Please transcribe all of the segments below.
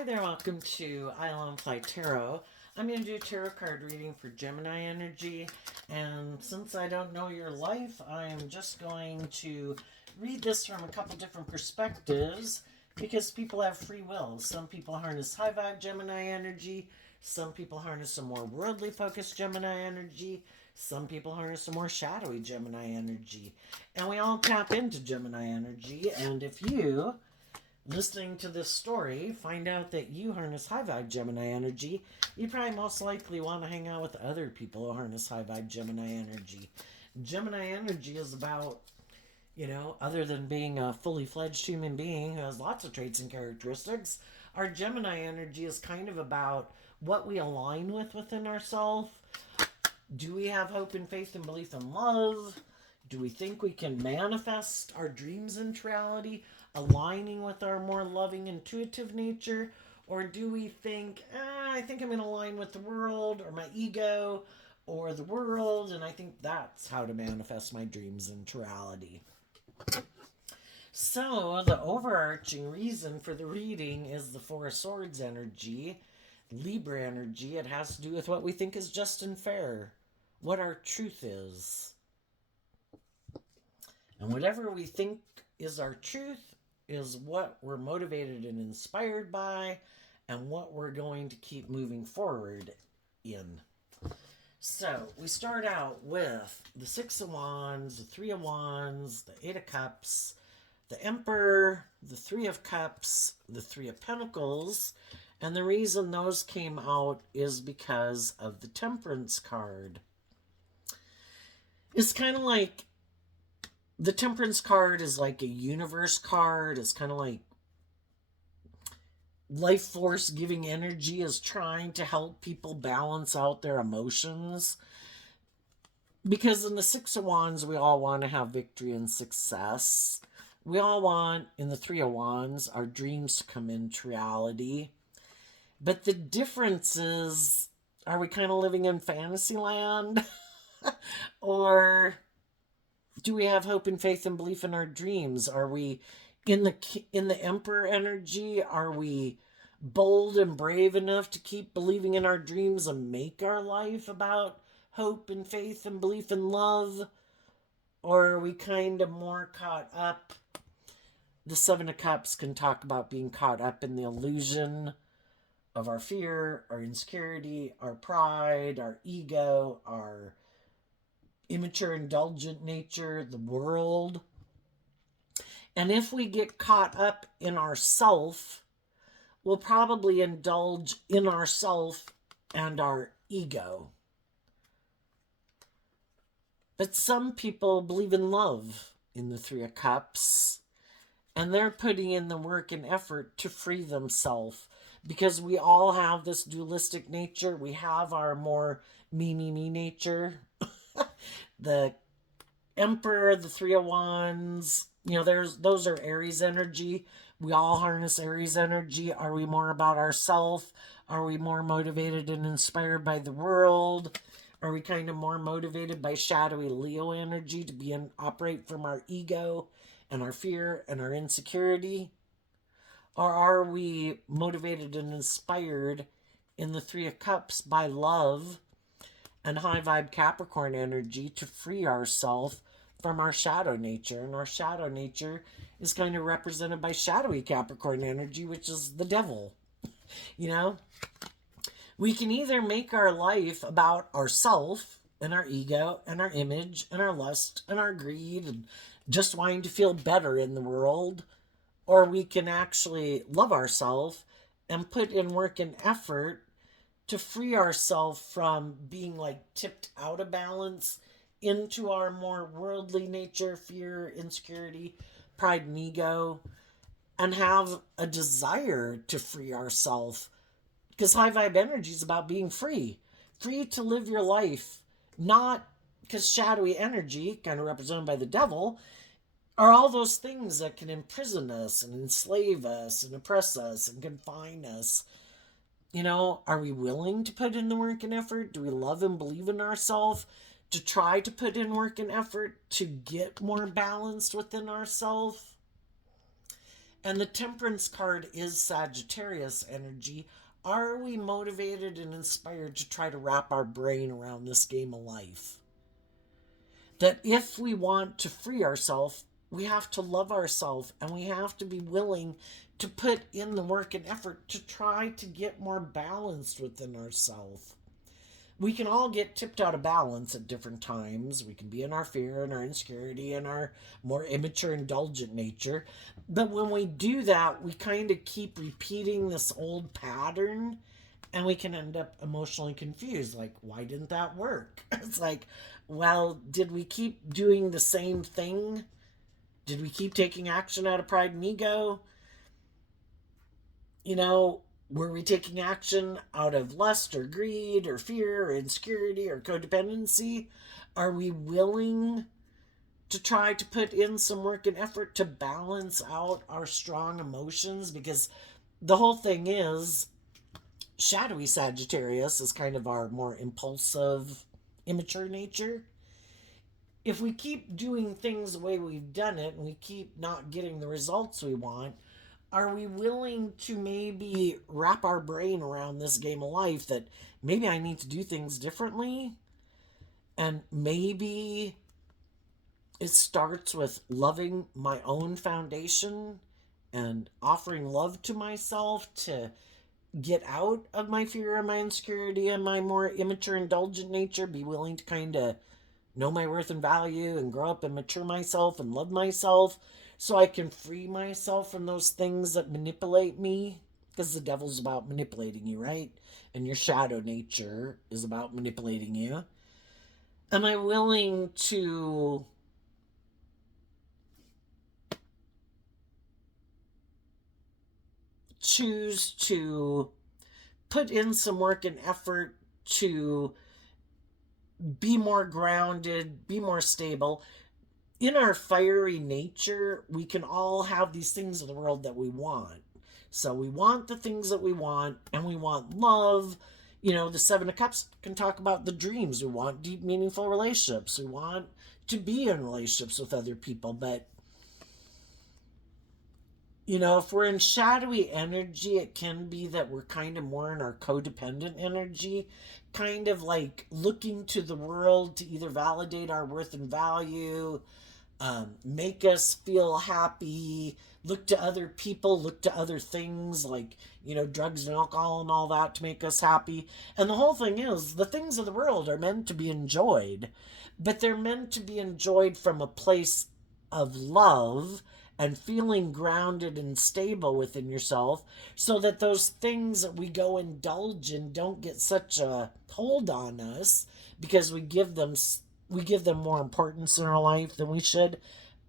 Hi there, welcome to Island Fly Tarot. I'm going to do a tarot card reading for Gemini energy, and since I don't know your life, I'm just going to read this from a couple different perspectives because people have free will. Some people harness high vibe Gemini energy, some people harness a more worldly focused Gemini energy, some people harness a more shadowy Gemini energy, and we all tap into Gemini energy. And if you listening to this story, find out that you harness high vibe Gemini energy, you probably most likely want to hang out with other people who harness high vibe Gemini energy. Gemini energy is about, other than being a fully fledged human being who has lots of traits and characteristics, our Gemini energy is kind of about what we align with within ourselves. Do we have hope and faith and belief in love? Do we think we can manifest our dreams into reality, aligning with our more loving, intuitive nature? Or do we think, I think I'm going to align with the world or my ego or the world, and I think that's how to manifest my dreams into reality? So, the overarching reason for the reading is the Four of Swords energy, Libra energy. It has to do with what we think is just and fair, what our truth is. And whatever we think is our truth is what we're motivated and inspired by, and what we're going to keep moving forward in. So we start out with the Six of Wands, the Three of Wands, the Eight of Cups, the Emperor, the Three of Cups, the Three of Pentacles. And the reason those came out is because of the Temperance card. It's kind of like the Temperance card is like a universe card. It's kind of like life force giving energy is trying to help people balance out their emotions. Because in the Six of Wands, we all want to have victory and success. We all want, in the Three of Wands, our dreams to come into reality. But the difference is, are we kind of living in fantasy land? Or do we have hope and faith and belief in our dreams? Are we in the Emperor energy? Are we bold and brave enough to keep believing in our dreams and make our life about hope and faith and belief in love? Or are we kind of more caught up? The Seven of Cups can talk about being caught up in the illusion of our fear, our insecurity, our pride, our ego, our immature, indulgent nature, the world. And if we get caught up in ourself, we'll probably indulge in ourself and our ego. But some people believe in love in the Three of Cups, and they're putting in the work and effort to free themselves, because we all have this dualistic nature. We have our more me nature. The Emperor, the Three of Wands, those are Aries energy. We all harness Aries energy. Are we more about ourselves? Are we more motivated and inspired by the world? Are we kind of more motivated by shadowy Leo energy to operate from our ego and our fear and our insecurity? Or are we motivated and inspired in the Three of Cups by love and high vibe Capricorn energy to free ourselves from our shadow nature? And our shadow nature is kind of represented by shadowy Capricorn energy, which is the devil. We can either make our life about ourself and our ego and our image and our lust and our greed and just wanting to feel better in the world, or we can actually love ourselves and put in work and effort to free ourselves from being like tipped out of balance into our more worldly nature, fear, insecurity, pride, and ego, and have a desire to free ourselves. Because high vibe energy is about being free to live your life, not because shadowy energy, kind of represented by the devil, are all those things that can imprison us and enslave us and oppress us and confine us. Are we willing to put in the work and effort? Do we love and believe in ourselves to try to put in work and effort to get more balanced within ourselves? And the Temperance card is Sagittarius energy. Are we motivated and inspired to try to wrap our brain around this game of life? That if we want to free ourselves, we have to love ourselves and we have to be willing to put in the work and effort to try to get more balanced within ourselves. We can all get tipped out of balance at different times. We can be in our fear and our insecurity and our more immature, indulgent nature. But when we do that, we kind of keep repeating this old pattern and we can end up emotionally confused. Like, why didn't that work? It's like, well, did we keep doing the same thing? Did we keep taking action out of pride and ego? You know, were we taking action out of lust or greed or fear or insecurity or codependency? Are we willing to try to put in some work and effort to balance out our strong emotions? Because the whole thing is, shadowy Sagittarius is kind of our more impulsive, immature nature. If we keep doing things the way we've done it and we keep not getting the results we want, are we willing to maybe wrap our brain around this game of life that maybe I need to do things differently? And maybe it starts with loving my own foundation and offering love to myself to get out of my fear and my insecurity and my more immature, indulgent nature, be willing to kind of know my worth and value and grow up and mature myself and love myself so I can free myself from those things that manipulate me. Because the devil's about manipulating you, right? And your shadow nature is about manipulating you. Am I willing to choose to put in some work and effort to be more grounded, be more stable? In our fiery nature, we can all have these things of the world that we want. So we want the things that we want, and we want love. You know, the Seven of Cups can talk about the dreams. We want deep, meaningful relationships. We want to be in relationships with other people. But, you know, if we're in shadowy energy, it can be that we're kind of more in our codependent energy, kind of like looking to the world to either validate our worth and value, make us feel happy, look to other people, look to other things like, you know, drugs and alcohol and all that to make us happy. And the whole thing is, the things of the world are meant to be enjoyed, but they're meant to be enjoyed from a place of love and feeling grounded and stable within yourself so that those things that we go indulge in don't get such a hold on us because we give them more importance in our life than we should,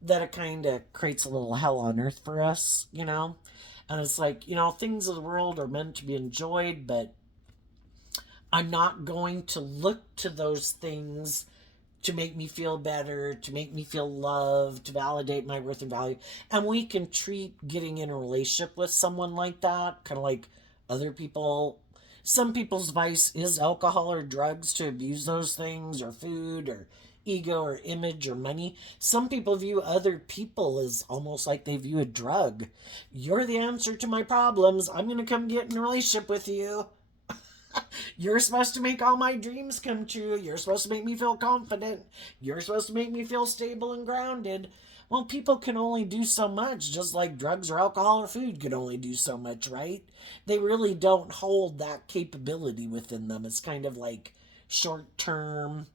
that it kind of creates a little hell on earth for us, you know? And it's like, you know, things of the world are meant to be enjoyed, but I'm not going to look to those things to make me feel better, to make me feel loved, to validate my worth and value. And we can treat getting in a relationship with someone like that, kind of like other people. Some people's vice is alcohol or drugs to abuse those things, or food, or ego, or image, or money. Some people view other people as almost like they view a drug. You're the answer to my problems. I'm going to come get in a relationship with you. You're supposed to make all my dreams come true. You're supposed to make me feel confident. You're supposed to make me feel stable and grounded. Well, people can only do so much, just like drugs or alcohol or food can only do so much, right? They really don't hold that capability within them. It's kind of like short term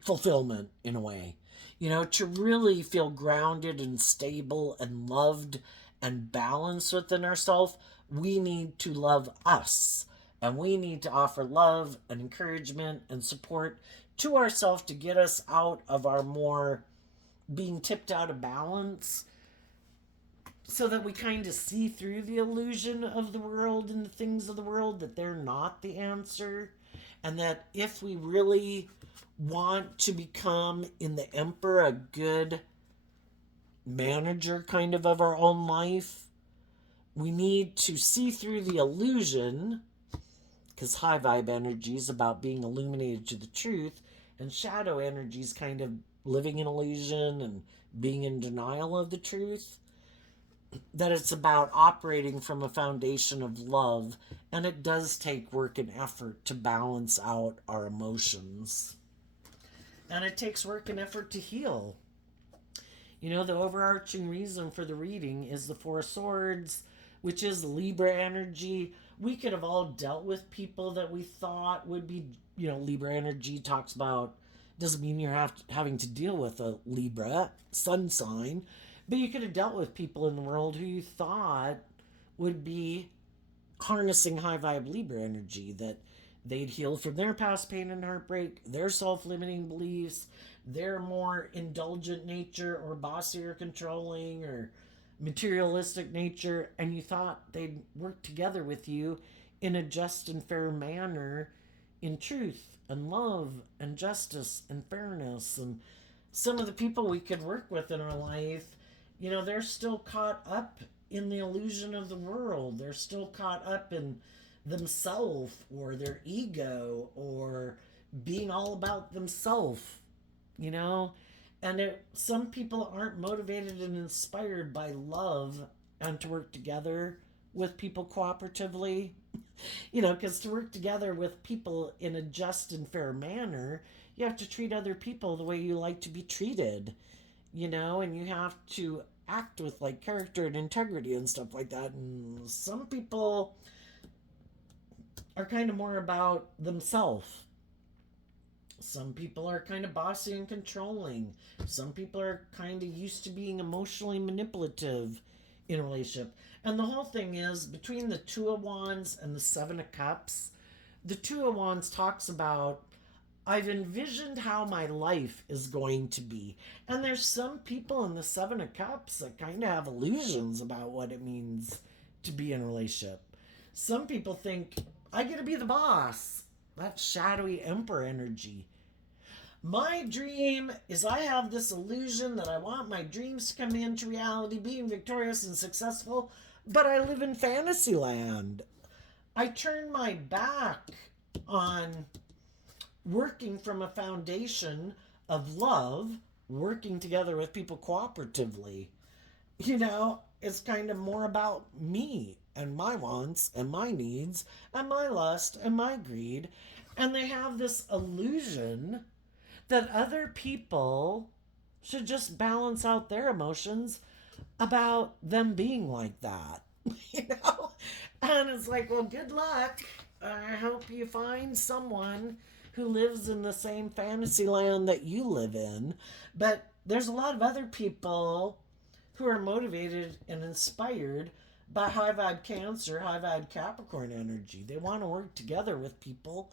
fulfillment in a way. You know, to really feel grounded and stable and loved and balanced within ourselves, we need to love us. And we need to offer love and encouragement and support to ourselves to get us out of our more being tipped out of balance, so that we kind of see through the illusion of the world and the things of the world, that they're not the answer. And that if we really want to become in the emperor a good manager kind of our own life, we need to see through the illusion, because high vibe energy is about being illuminated to the truth, and shadow energy is kind of living in illusion and being in denial of the truth. that it's about operating from a foundation of love, and it does take work and effort to balance out our emotions. And it takes work and effort to heal. You know, the overarching reason for the reading is the Four of Swords, which is Libra energy. We could have all dealt with people that we thought would be, Libra energy talks about, doesn't mean you're having to deal with a Libra sun sign, but you could have dealt with people in the world who you thought would be harnessing high vibe Libra energy, that they'd healed from their past pain and heartbreak, their self limiting beliefs, their more indulgent nature, or bossy or controlling or materialistic nature, and you thought they'd work together with you in a just and fair manner, in truth and love and justice and fairness. And some of the people we could work with in our life, they're still caught up in the illusion of the world. They're still caught up in themselves or their ego or being all about themselves, you know? And some people aren't motivated and inspired by love and to work together with people cooperatively. Because to work together with people in a just and fair manner, you have to treat other people the way you like to be treated, and you have to act with like character and integrity and stuff like that. And some people are kind of more about themselves. Some people are kind of bossy and controlling. Some people are kind of used to being emotionally manipulative in a relationship. And the whole thing is, between the Two of Wands and the Seven of Cups, the Two of Wands talks about, I've envisioned how my life is going to be. And there's some people in the Seven of Cups that kind of have illusions about what it means to be in a relationship. Some people think, I get to be the boss. That shadowy emperor energy. My dream is I have this illusion that I want my dreams to come into reality, being victorious and successful, but I live in fantasy land. I turn my back on working from a foundation of love, working together with people cooperatively. It's kind of more about me and my wants and my needs and my lust and my greed. And they have this illusion that other people should just balance out their emotions about them being like that. you know? And it's like, well, good luck. I hope you find someone who lives in the same fantasy land that you live in. But there's a lot of other people who are motivated and inspired by high vibe Cancer, high vibe Capricorn energy. They want to work together with people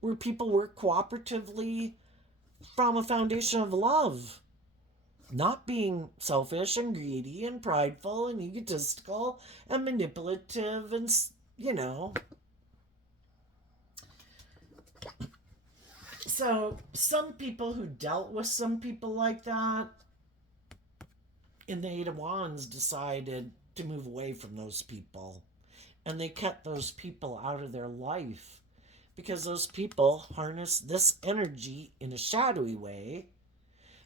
where people work cooperatively from a foundation of love, not being selfish and greedy and prideful and egotistical and manipulative and, So some people who dealt with some people like that in the Eight of Wands decided to move away from those people. And they kept those people out of their life because those people harness this energy in a shadowy way.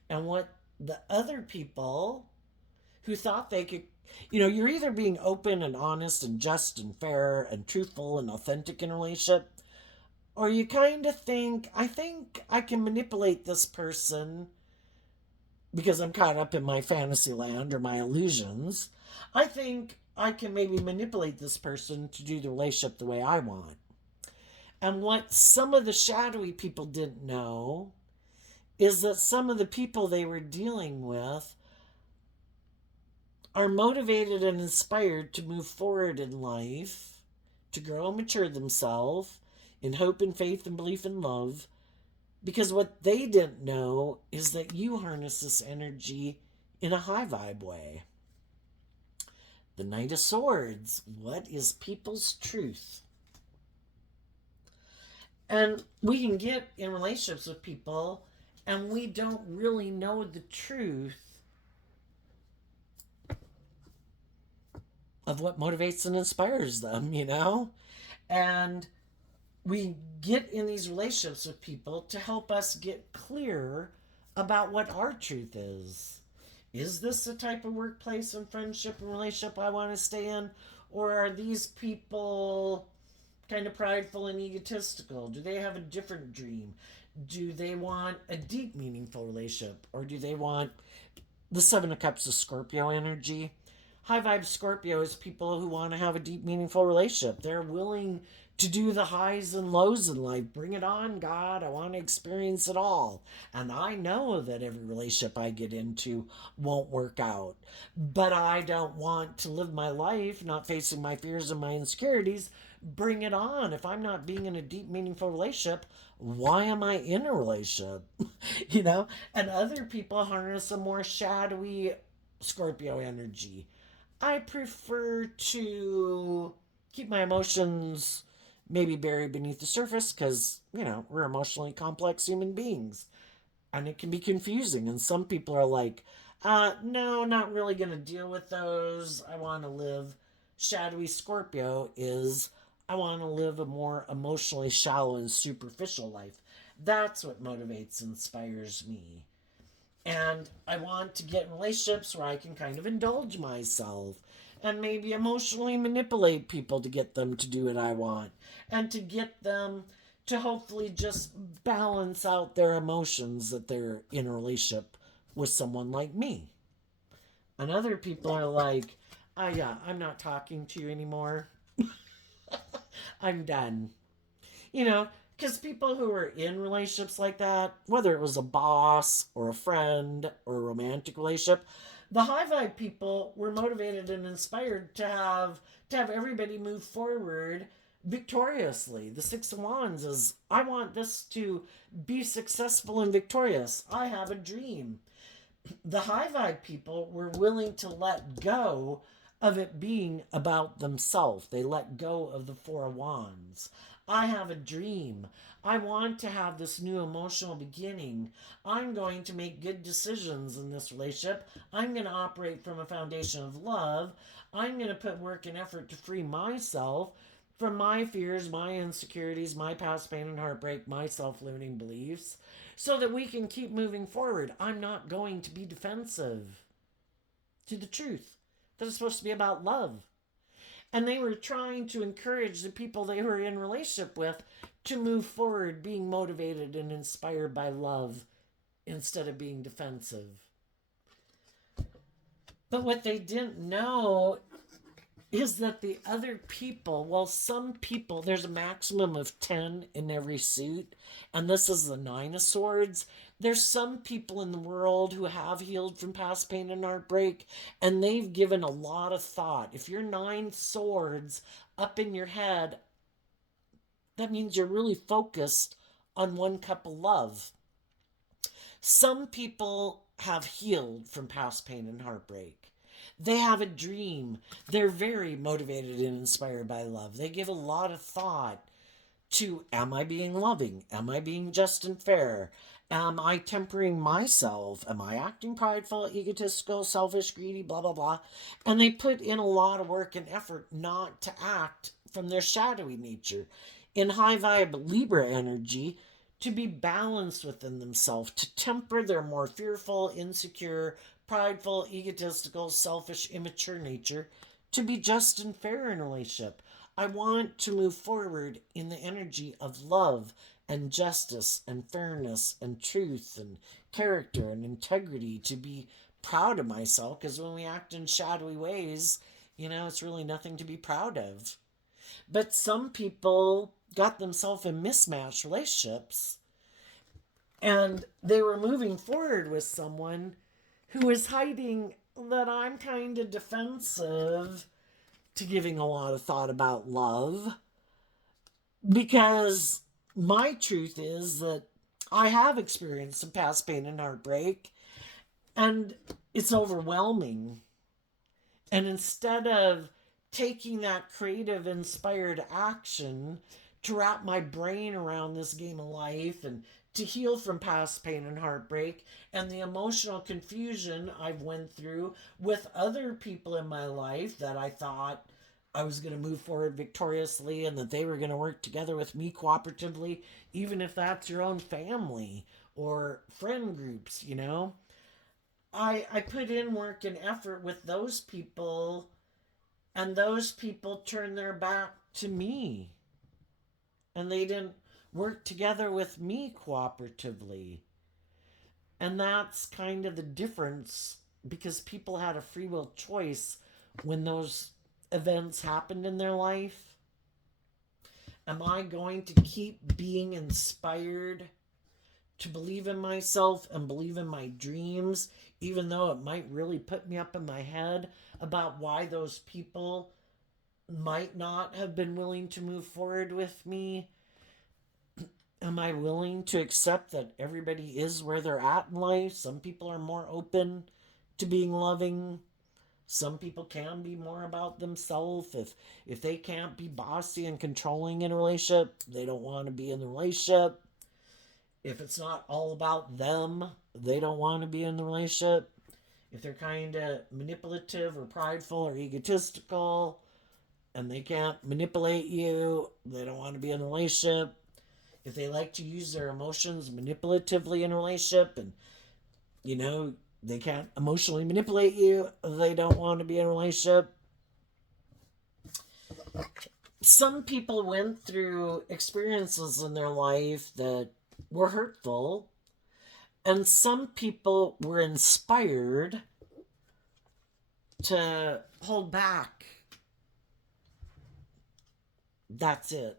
And what the other people who thought they could, you're either being open and honest and just and fair and truthful and authentic in a relationship, or you kind of think, I think I can manipulate this person because I'm caught up in my fantasy land or my illusions. I think I can maybe manipulate this person to do the relationship the way I want. And what some of the shadowy people didn't know is that some of the people they were dealing with are motivated and inspired to move forward in life, to grow and mature themselves in hope and faith and belief and love, because what they didn't know is that you harness this energy in a high vibe way. The Knight of Swords. What is people's truth? And we can get in relationships with people and we don't really know the truth of what motivates and inspires them, And we get in these relationships with people to help us get clear about what our truth is. Is this the type of workplace and friendship and relationship I want to stay in? Or are these people kind of prideful and egotistical? Do they have a different dream? Do they want a deep, meaningful relationship? Or do they want the Seven of Cups of Scorpio energy? High vibe Scorpio is people who want to have a deep, meaningful relationship. They're willing to do the highs and lows in life. Bring it on, God. I want to experience it all. And I know that every relationship I get into won't work out. But I don't want to live my life not facing my fears and my insecurities. Bring it on. If I'm not being in a deep, meaningful relationship, why am I in a relationship? you know? And other people harness a more shadowy Scorpio energy. I prefer to keep my emotions maybe buried beneath the surface because, we're emotionally complex human beings. And it can be confusing. And some people are like, no, not really going to deal with those. I want to live. Shadowy Scorpio is, I want to live a more emotionally shallow and superficial life. That's what motivates, inspires me. And I want to get in relationships where I can kind of indulge myself and maybe emotionally manipulate people to get them to do what I want and to get them to hopefully just balance out their emotions that they're in a relationship with someone like me. And other people are like, yeah, I'm not talking to you anymore. I'm done. You know, because people who are in relationships like that, whether it was a boss or a friend or a romantic relationship, the high vibe people were motivated and inspired to have everybody move forward victoriously. The Six of Wands is, I want this to be successful and victorious. I have a dream. The high vibe people were willing to let go of it being about themselves. They let go of the Four of Wands. I have a dream. I want to have this new emotional beginning. I'm going to make good decisions in this relationship. I'm going to operate from a foundation of love. I'm going to put work and effort to free myself from my fears, my insecurities, my past pain and heartbreak, my self limiting beliefs, so that we can keep moving forward. I'm not going to be defensive to the truth that is supposed to be about love. And they were trying to encourage the people they were in relationship with to move forward, being motivated and inspired by love instead of being defensive. But what they didn't know is that the other people, well, some people, there's a maximum of 10 in every suit, and this is the Nine of Swords. There's some people in the world who have healed from past pain and heartbreak, and they've given a lot of thought. If you're Nine Swords up in your head, that means you're really focused on one cup of love. Some people have healed from past pain and heartbreak. They have a dream. They're very motivated and inspired by love. They give a lot of thought to, am I being loving? Am I being just and fair? Am I tempering myself? Am I acting prideful, egotistical, selfish, greedy, blah, blah, blah? And they put in a lot of work and effort not to act from their shadowy nature. In high vibe Libra energy, to be balanced within themselves, to temper their more fearful, insecure, prideful, egotistical, selfish, immature nature, to be just and fair in a relationship. I want to move forward in the energy of love and justice and fairness and truth and character and integrity, to be proud of myself, because when we act in shadowy ways, it's really nothing to be proud of. But some people got themselves in mismatched relationships, and they were moving forward with someone who is hiding that I'm kind of defensive to giving a lot of thought about love, because my truth is that I have experienced some past pain and heartbreak, and it's overwhelming. And instead of taking that creative, inspired action to wrap my brain around this game of life and to heal from past pain and heartbreak and the emotional confusion I've went through with other people in my life that I thought I was going to move forward victoriously and that they were going to work together with me cooperatively, even if that's your own family or friend groups. I put in work and effort with those people, and those people turned their back to me, and they didn't work together with me cooperatively. And that's kind of the difference, because people had a free will choice when those events happened in their life. Am I going to keep being inspired to believe in myself and believe in my dreams, even though it might really put me up in my head about why those people might not have been willing to move forward with me? Am I willing to accept that everybody is where they're at in life? Some people are more open to being loving. Some people can be more about themselves. If they can't be bossy and controlling in a relationship, they don't want to be in the relationship. If it's not all about them, they don't want to be in the relationship. If they're kind of manipulative or prideful or egotistical and they can't manipulate you, they don't want to be in a relationship. If they like to use their emotions manipulatively in a relationship and, you know, they can't emotionally manipulate you, they don't want to be in a relationship. Some people went through experiences in their life that were hurtful, and some people were inspired to hold back. That's it.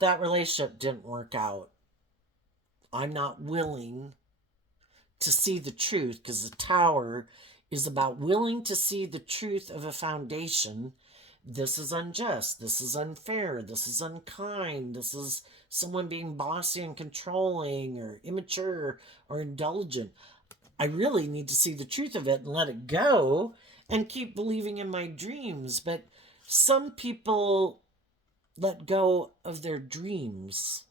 That relationship didn't work out. I'm not willing to see the truth, because the tower is about willing to see the truth of a foundation. This is unjust. This is unfair. This is unkind. This is someone being bossy and controlling or immature or indulgent. I really need to see the truth of it and let it go and keep believing in my dreams. But some people let go of their dreams.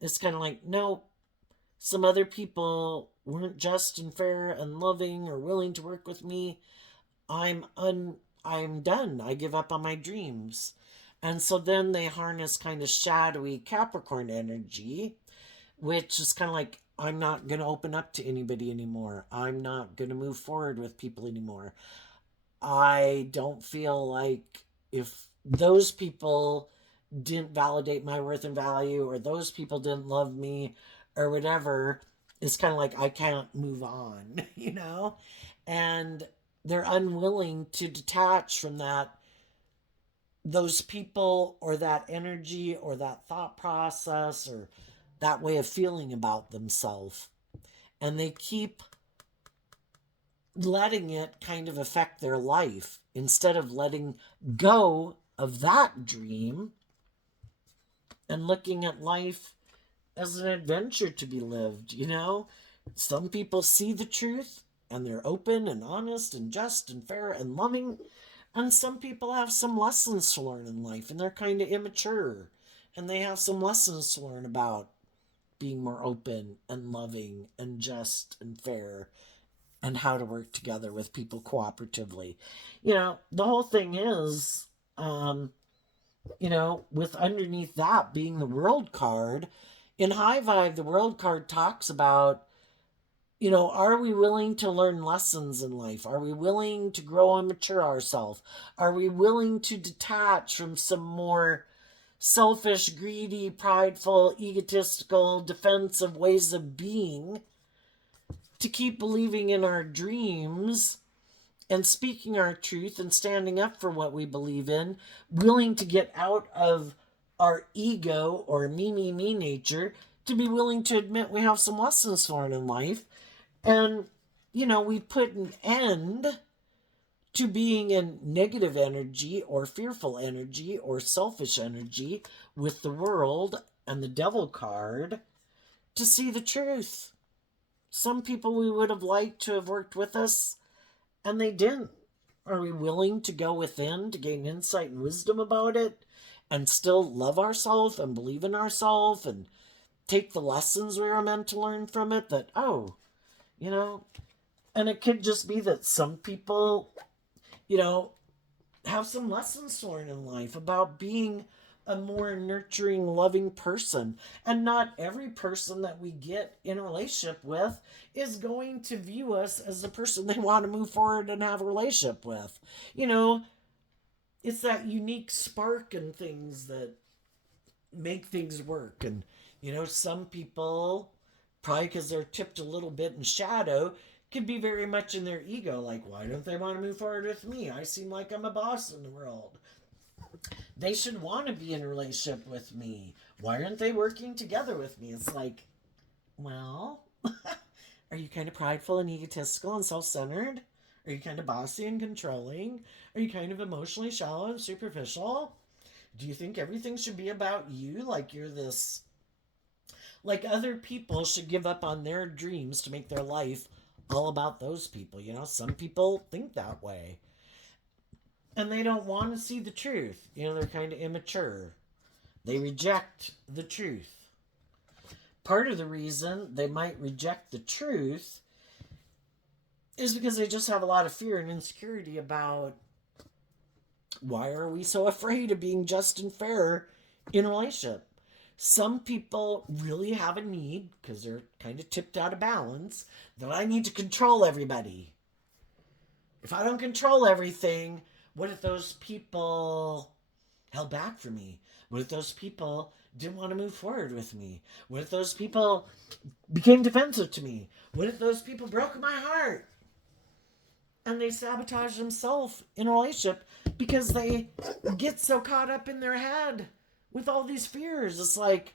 It's kind of like, no, some other people weren't just and fair and loving or willing to work with me. I'm done. I give up on my dreams. And so then they harness kind of shadowy Capricorn energy, which is kind of like, I'm not going to open up to anybody anymore. I'm not going to move forward with people anymore. I don't feel like if those people didn't validate my worth and value, or those people didn't love me, or whatever, it's kind of like I can't move on, you know? And they're unwilling to detach from those people or that energy or that thought process or that way of feeling about themselves. And they keep letting it kind of affect their life instead of letting go of that dream and looking at life as an adventure to be lived, you know? Some people see the truth and they're open and honest and just and fair and loving. And some people have some lessons to learn in life and they're kind of immature and they have some lessons to learn about being more open and loving and just and fair and how to work together with people cooperatively. You know, the whole thing is, with underneath that being the world card, in High Vibe, the world card talks about, are we willing to learn lessons in life? Are we willing to grow and mature ourselves? Are we willing to detach from some more selfish, greedy, prideful, egotistical, defensive ways of being to keep believing in our dreams and speaking our truth and standing up for what we believe in, willing to get out of our ego or me nature, to be willing to admit we have some lessons to learn in life. And, we put an end to being in negative energy or fearful energy or selfish energy with the world and the devil card to see the truth. Some people we would have liked to have worked with us, and they didn't. Are we willing to go within to gain insight and wisdom about it and still love ourselves and believe in ourselves and take the lessons we were meant to learn from it? That, and it could just be that some people, have some lessons to learn in life about being a more nurturing, loving person. And not every person that we get in a relationship with is going to view us as the person they want to move forward and have a relationship with. You know, it's that unique spark and things that make things work. And, some people, probably because they're tipped a little bit in shadow, could be very much in their ego. Like, why don't they want to move forward with me? I seem like I'm a boss in the world. They should want to be in a relationship with me. Why aren't they working together with me? It's like, well, are you kind of prideful and egotistical and self centered? Are you kind of bossy and controlling? Are you kind of emotionally shallow and superficial? Do you think everything should be about you? Like you're this. Like other people should give up on their dreams to make their life all about those people. Some people think that way. And they don't want to see the truth. They're kind of immature. They reject the truth. Part of the reason they might reject the truth is because they just have a lot of fear and insecurity about why are we so afraid of being just and fair in a relationship. Some people really have a need, because they're kind of tipped out of balance, that I need to control everybody. If I don't control everything, what if those people held back from me? What if those people didn't want to move forward with me? What if those people became defensive to me? What if those people broke my heart? And they sabotage themselves in a relationship because they get so caught up in their head with all these fears. It's like,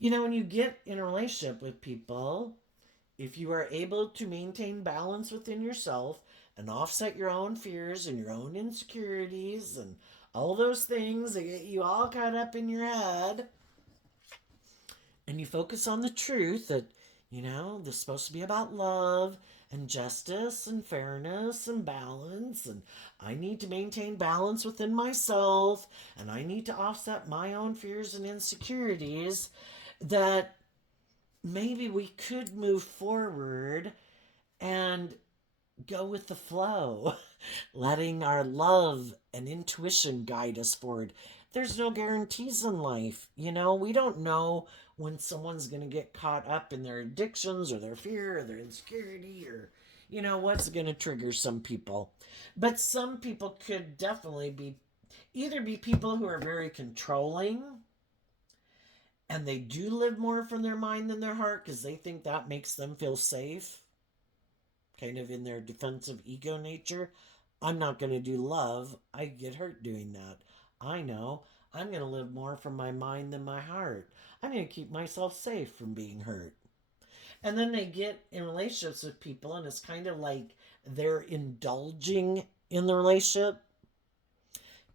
when you get in a relationship with people, if you are able to maintain balance within yourself and offset your own fears and your own insecurities and all those things that get you all caught up in your head, and you focus on the truth that, this is supposed to be about love and justice and fairness and balance, and I need to maintain balance within myself, and I need to offset my own fears and insecurities, that maybe we could move forward and go with the flow, letting our love and intuition guide us forward. There's no guarantees in life. We don't know when someone's going to get caught up in their addictions or their fear or their insecurity or, what's going to trigger some people. But some people could definitely be people who are very controlling, and they do live more from their mind than their heart because they think that makes them feel safe, kind of in their defensive ego nature. I'm not going to do love. I get hurt doing that. I know I'm going to live more from my mind than my heart. I'm going to keep myself safe from being hurt. And then they get in relationships with people, and it's kind of like they're indulging in the relationship,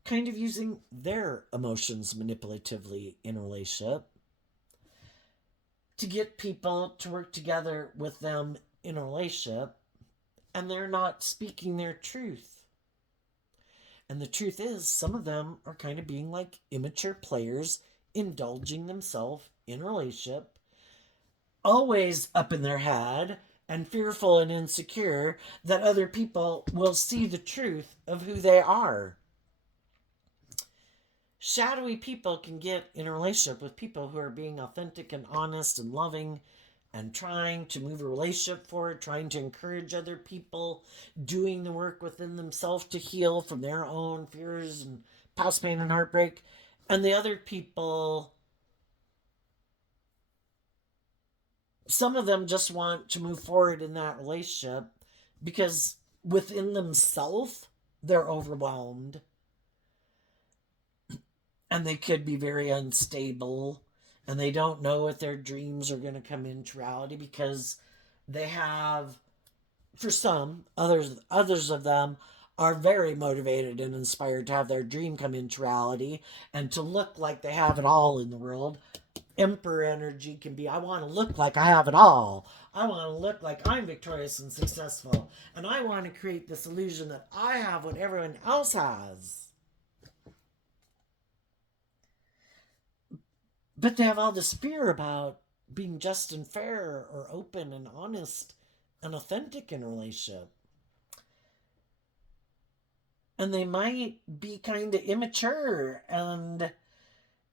kind of using their emotions manipulatively in a relationship to get people to work together with them in a relationship, and they're not speaking their truth. And the truth is, some of them are kind of being like immature players, indulging themselves in a relationship, always up in their head and fearful and insecure that other people will see the truth of who they are. Shadowy people can get in a relationship with people who are being authentic and honest and loving and trying to move a relationship forward, trying to encourage other people, doing the work within themselves to heal from their own fears and past pain and heartbreak. And the other people, some of them just want to move forward in that relationship because within themselves, they're overwhelmed. And they could be very unstable, and they don't know if their dreams are going to come into reality because they have, for some, others of them are very motivated and inspired to have their dream come into reality and to look like they have it all in the world. Emperor energy can be, I want to look like I have it all. I want to look like I'm victorious and successful. And I want to create this illusion that I have what everyone else has. But they have all this fear about being just and fair or open and honest and authentic in a relationship. And they might be kind of immature and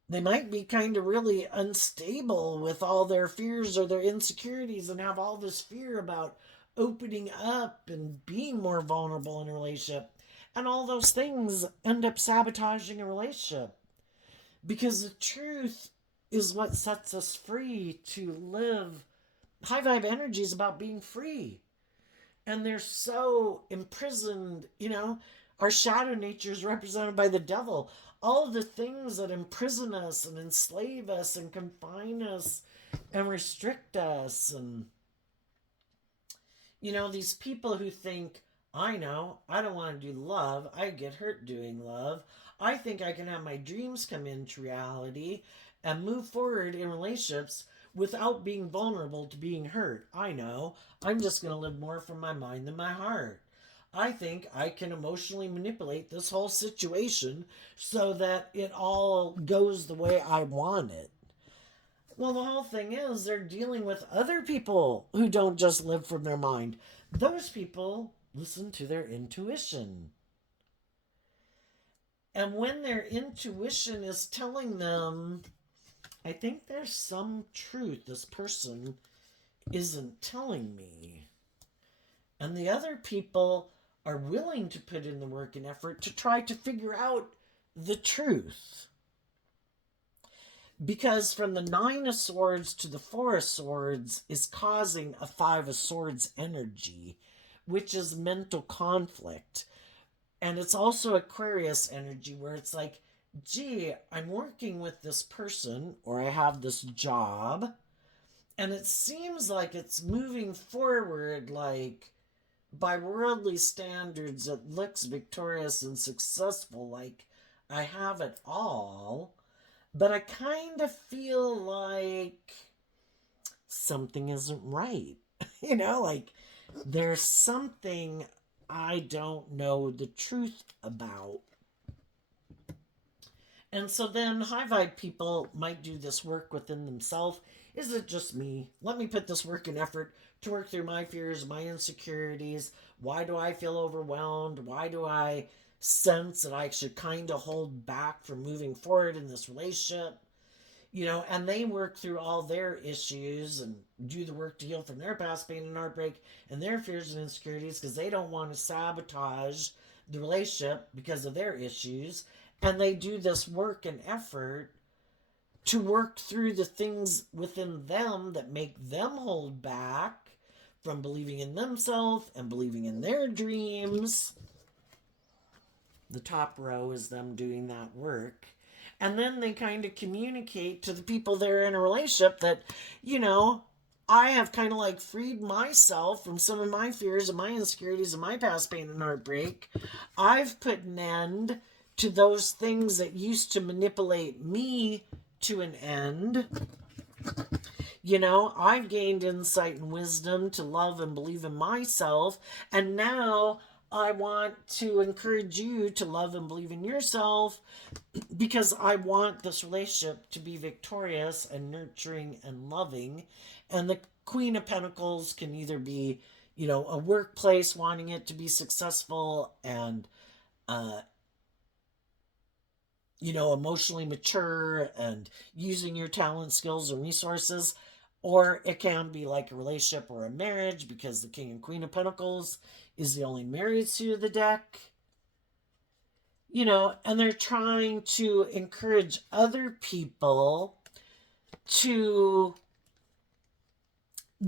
They might be kind of really unstable with all their fears or their insecurities and have all this fear about opening up and being more vulnerable in a relationship. And all those things end up sabotaging a relationship because the truth is what sets us free to live. High vibe energy is about being free. And they're so imprisoned, our shadow nature is represented by the devil. All the things that imprison us and enslave us and confine us and restrict us. And, these people who think, I know, I don't want to do love. I get hurt doing love. I think I can have my dreams come into reality and move forward in relationships without being vulnerable to being hurt. I know. I'm just going to live more from my mind than my heart. I think I can emotionally manipulate this whole situation so that it all goes the way I want it. Well, the whole thing is they're dealing with other people who don't just live from their mind. Those people listen to their intuition. And when their intuition is telling them, I think there's some truth this person isn't telling me. And the other people are willing to put in the work and effort to try to figure out the truth. Because from the 9 of Swords to the 4 of Swords is causing a 5 of Swords energy, which is mental conflict. And it's also Aquarius energy where it's like, gee, I'm working with this person or I have this job and it seems like it's moving forward like by worldly standards it looks victorious and successful, like I have it all. But I kind of feel like something isn't right. Like there's something I don't know the truth about. And so then high vibe people might do this work within themselves. Is it just me? Let me put this work and effort to work through my fears, my insecurities. Why do I feel overwhelmed? Why do I sense that I should kind of hold back from moving forward in this relationship? And they work through all their issues and do the work to heal from their past pain and heartbreak and their fears and insecurities because they don't want to sabotage the relationship because of their issues. And they do this work and effort to work through the things within them that make them hold back from believing in themselves and believing in their dreams. The top row is them doing that work. And then they kind of communicate to the people they're in a relationship that, I have kind of like freed myself from some of my fears and my insecurities and my past pain and heartbreak. I've put an end to those things that used to manipulate me to an end. I've gained insight and wisdom to love and believe in myself. And now I want to encourage you to love and believe in yourself because I want this relationship to be victorious and nurturing and loving. And the Queen of Pentacles can either be, a workplace wanting it to be successful and, emotionally mature and using your talent, skills, and resources. Or it can be like a relationship or a marriage because the King and Queen of Pentacles is the only married suit of the deck. And they're trying to encourage other people to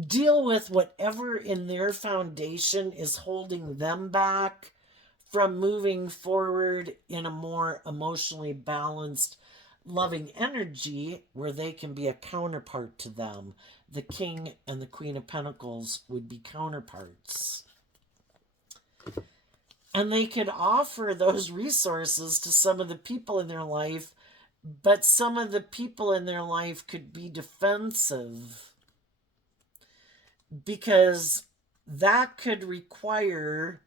deal with whatever in their foundation is holding them back from moving forward in a more emotionally balanced, loving energy where they can be a counterpart to them. The King and the Queen of Pentacles would be counterparts. And they could offer those resources to some of the people in their life, but some of the people in their life could be defensive because that could require,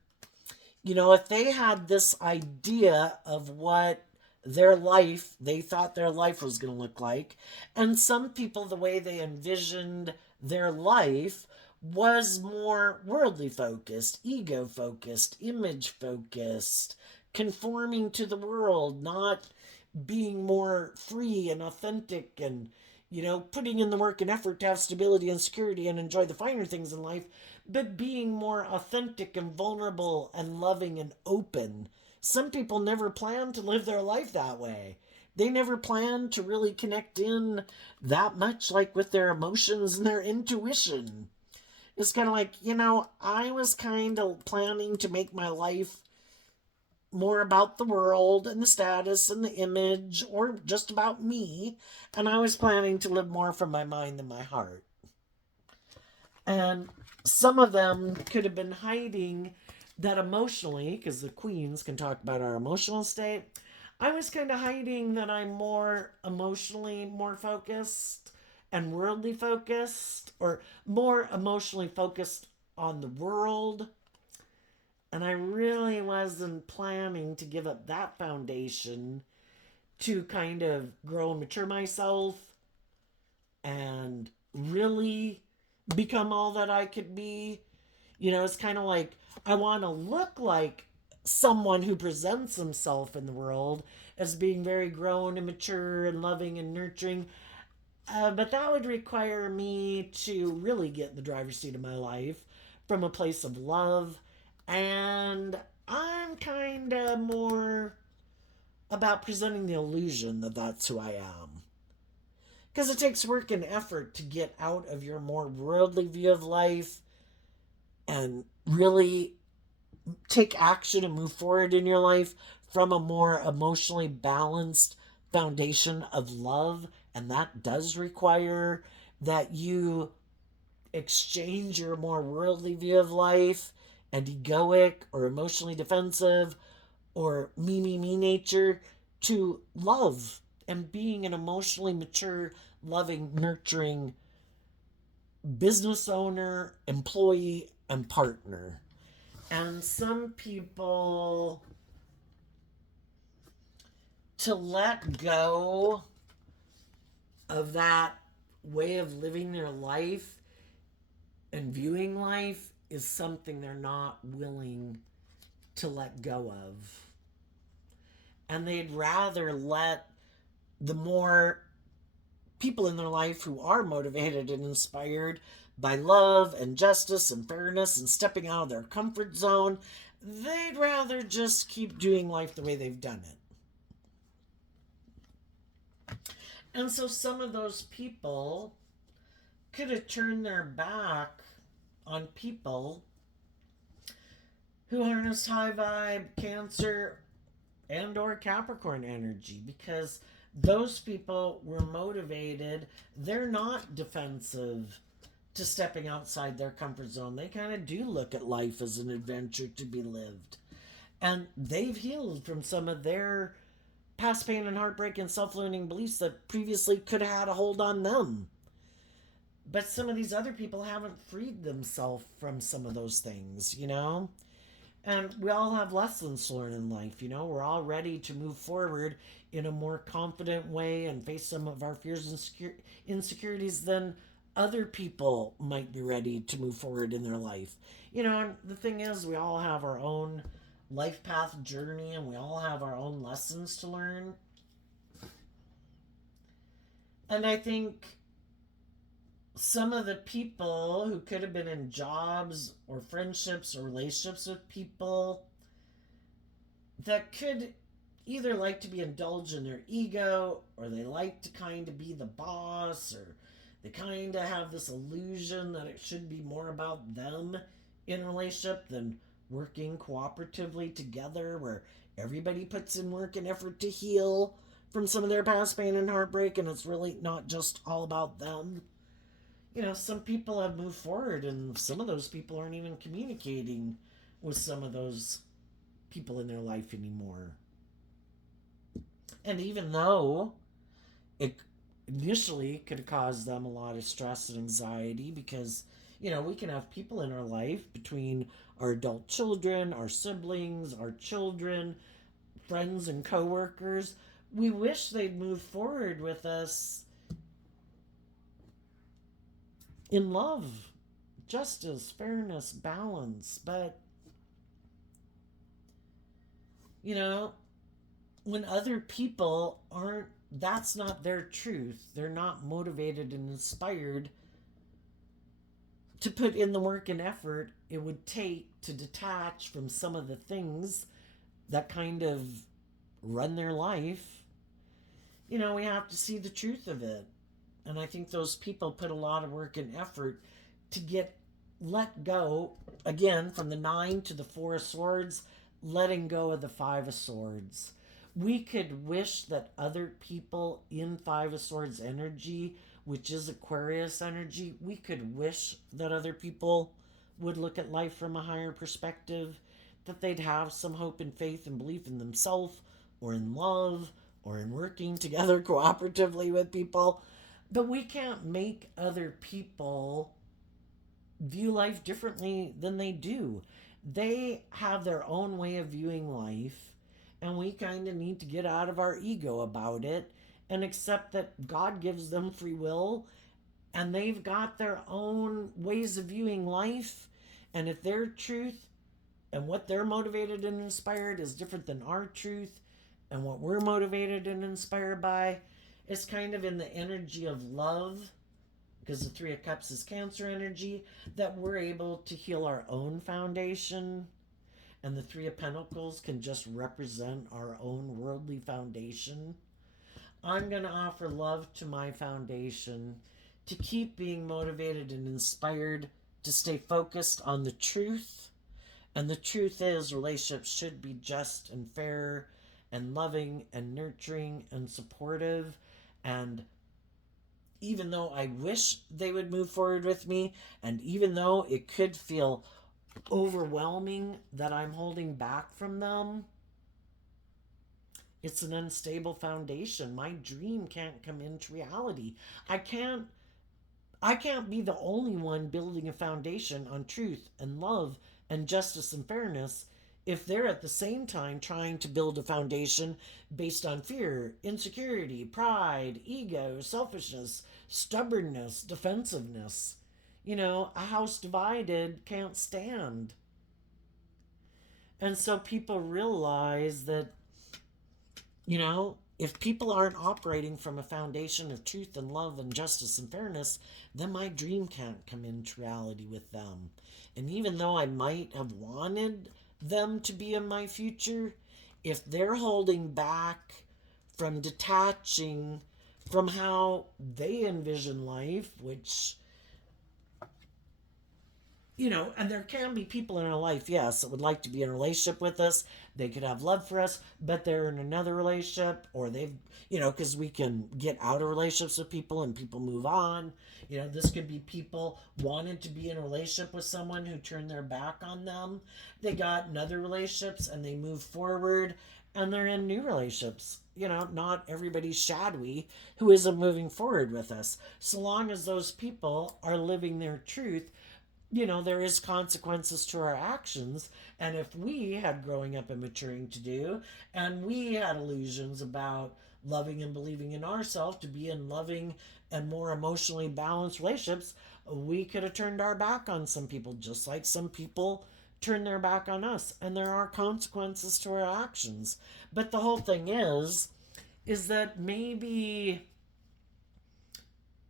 if they had this idea of what they thought their life was going to look like, and some people, the way they envisioned their life was more worldly focused, ego focused, image focused, conforming to the world, not being more free and authentic and, putting in the work and effort to have stability and security and enjoy the finer things in life, but being more authentic and vulnerable and loving and open. Some people never plan to live their life that way. They never plan to really connect in that much, like with their emotions and their intuition. It's kind of like, I was kind of planning to make my life more about the world and the status and the image or just about me. And I was planning to live more from my mind than my heart. And some of them could have been hiding that emotionally, because the queens can talk about our emotional state. I was kind of hiding that I'm more emotionally more focused and worldly focused, or more emotionally focused on the world. And I really wasn't planning to give up that foundation to kind of grow and mature myself and really become all that I could be. It's kind of like I want to look like someone who presents himself in the world as being very grown and mature and loving and nurturing. But that would require me to really get in the driver's seat of my life from a place of love. And I'm kind of more about presenting the illusion that that's who I am. Because it takes work and effort to get out of your more worldly view of life and really take action and move forward in your life from a more emotionally balanced foundation of love. And that does require that you exchange your more worldly view of life and egoic or emotionally defensive or me nature to love and being an emotionally mature, loving, nurturing business owner, employee, and partner. And some people, to let go of that way of living their life and viewing life is something they're not willing to let go of. And they'd rather let the more people in their life who are motivated and inspired by love and justice and fairness and stepping out of their comfort zone, they'd rather just keep doing life the way they've done it. And so some of those people could have turned their back on people who harnessed high vibe Cancer and or Capricorn energy, because those people were motivated. They're not defensive to stepping outside their comfort zone. They kind of do look at life as an adventure to be lived. And they've healed from some of their past pain and heartbreak and self-limiting beliefs that previously could have had a hold on them. But some of these other people haven't freed themselves from some of those things, And we all have lessons to learn in life, We're all ready to move forward in a more confident way and face some of our fears and insecurities than other people might be ready to move forward in their life. And the thing is, we all have our own life path journey and we all have our own lessons to learn. And I think some of the people who could have been in jobs or friendships or relationships with people that could either like to be indulged in their ego, or they like to kind of be the boss, or they kind of have this illusion that it should be more about them in a relationship than working cooperatively together, where everybody puts in work and effort to heal from some of their past pain and heartbreak, and it's really not just all about them. Some people have moved forward, and some of those people aren't even communicating with some of those people in their life anymore. And even though it initially could have caused them a lot of stress and anxiety, because, we can have people in our life between our adult children, our siblings, our children, friends, and coworkers. We wish they'd move forward with us in love, justice, fairness, balance. But, when other people aren't, that's not their truth. They're not motivated and inspired to put in the work and effort it would take to detach from some of the things that kind of run their life. We have to see the truth of it. And I think those people put a lot of work and effort to get let go again from the 9 to the 4 of swords, letting go of the 5 of swords. We could wish that other people in 5 of swords energy, which is Aquarius energy, we could wish that other people would look at life from a higher perspective, that they'd have some hope and faith and belief in themselves or in love or in working together cooperatively with people. But we can't make other people view life differently than they do. They have their own way of viewing life, and we kind of need to get out of our ego about it and accept that God gives them free will and they've got their own ways of viewing life. And if their truth and what they're motivated and inspired is different than our truth and what we're motivated and inspired by, it's kind of in the energy of love, because the 3 of Cups is Cancer energy, that we're able to heal our own foundation. And the 3 of Pentacles can just represent our own worldly foundation. I'm going to offer love to my foundation to keep being motivated and inspired to stay focused on the truth. And the truth is, relationships should be just and fair and loving and nurturing and supportive. And even though I wish they would move forward with me, and even though it could feel overwhelming that I'm holding back from them, it's an unstable foundation. My dream can't come into reality. I can't be the only one building a foundation on truth and love and justice and fairness if they're at the same time trying to build a foundation based on fear, insecurity, pride, ego, selfishness, stubbornness, defensiveness. A house divided can't stand. And so people realize that, if people aren't operating from a foundation of truth and love and justice and fairness, then my dream can't come into reality with them. And even though I might have wanted them to be in my future, if they're holding back from detaching from how they envision life, which, and there can be people in our life, yes, that would like to be in a relationship with us. They could have love for us, but they're in another relationship, or they've, because we can get out of relationships with people and people move on. This could be people wanted to be in a relationship with someone who turned their back on them. They got in other relationships and they move forward and they're in new relationships. Not everybody's shadowy who isn't moving forward with us. So long as those people are living their truth, there is consequences to our actions. And if we had growing up and maturing to do, and we had illusions about loving and believing in ourselves to be in loving and more emotionally balanced relationships, we could have turned our back on some people, just like some people turn their back on us. And there are consequences to our actions. But the whole thing is that maybe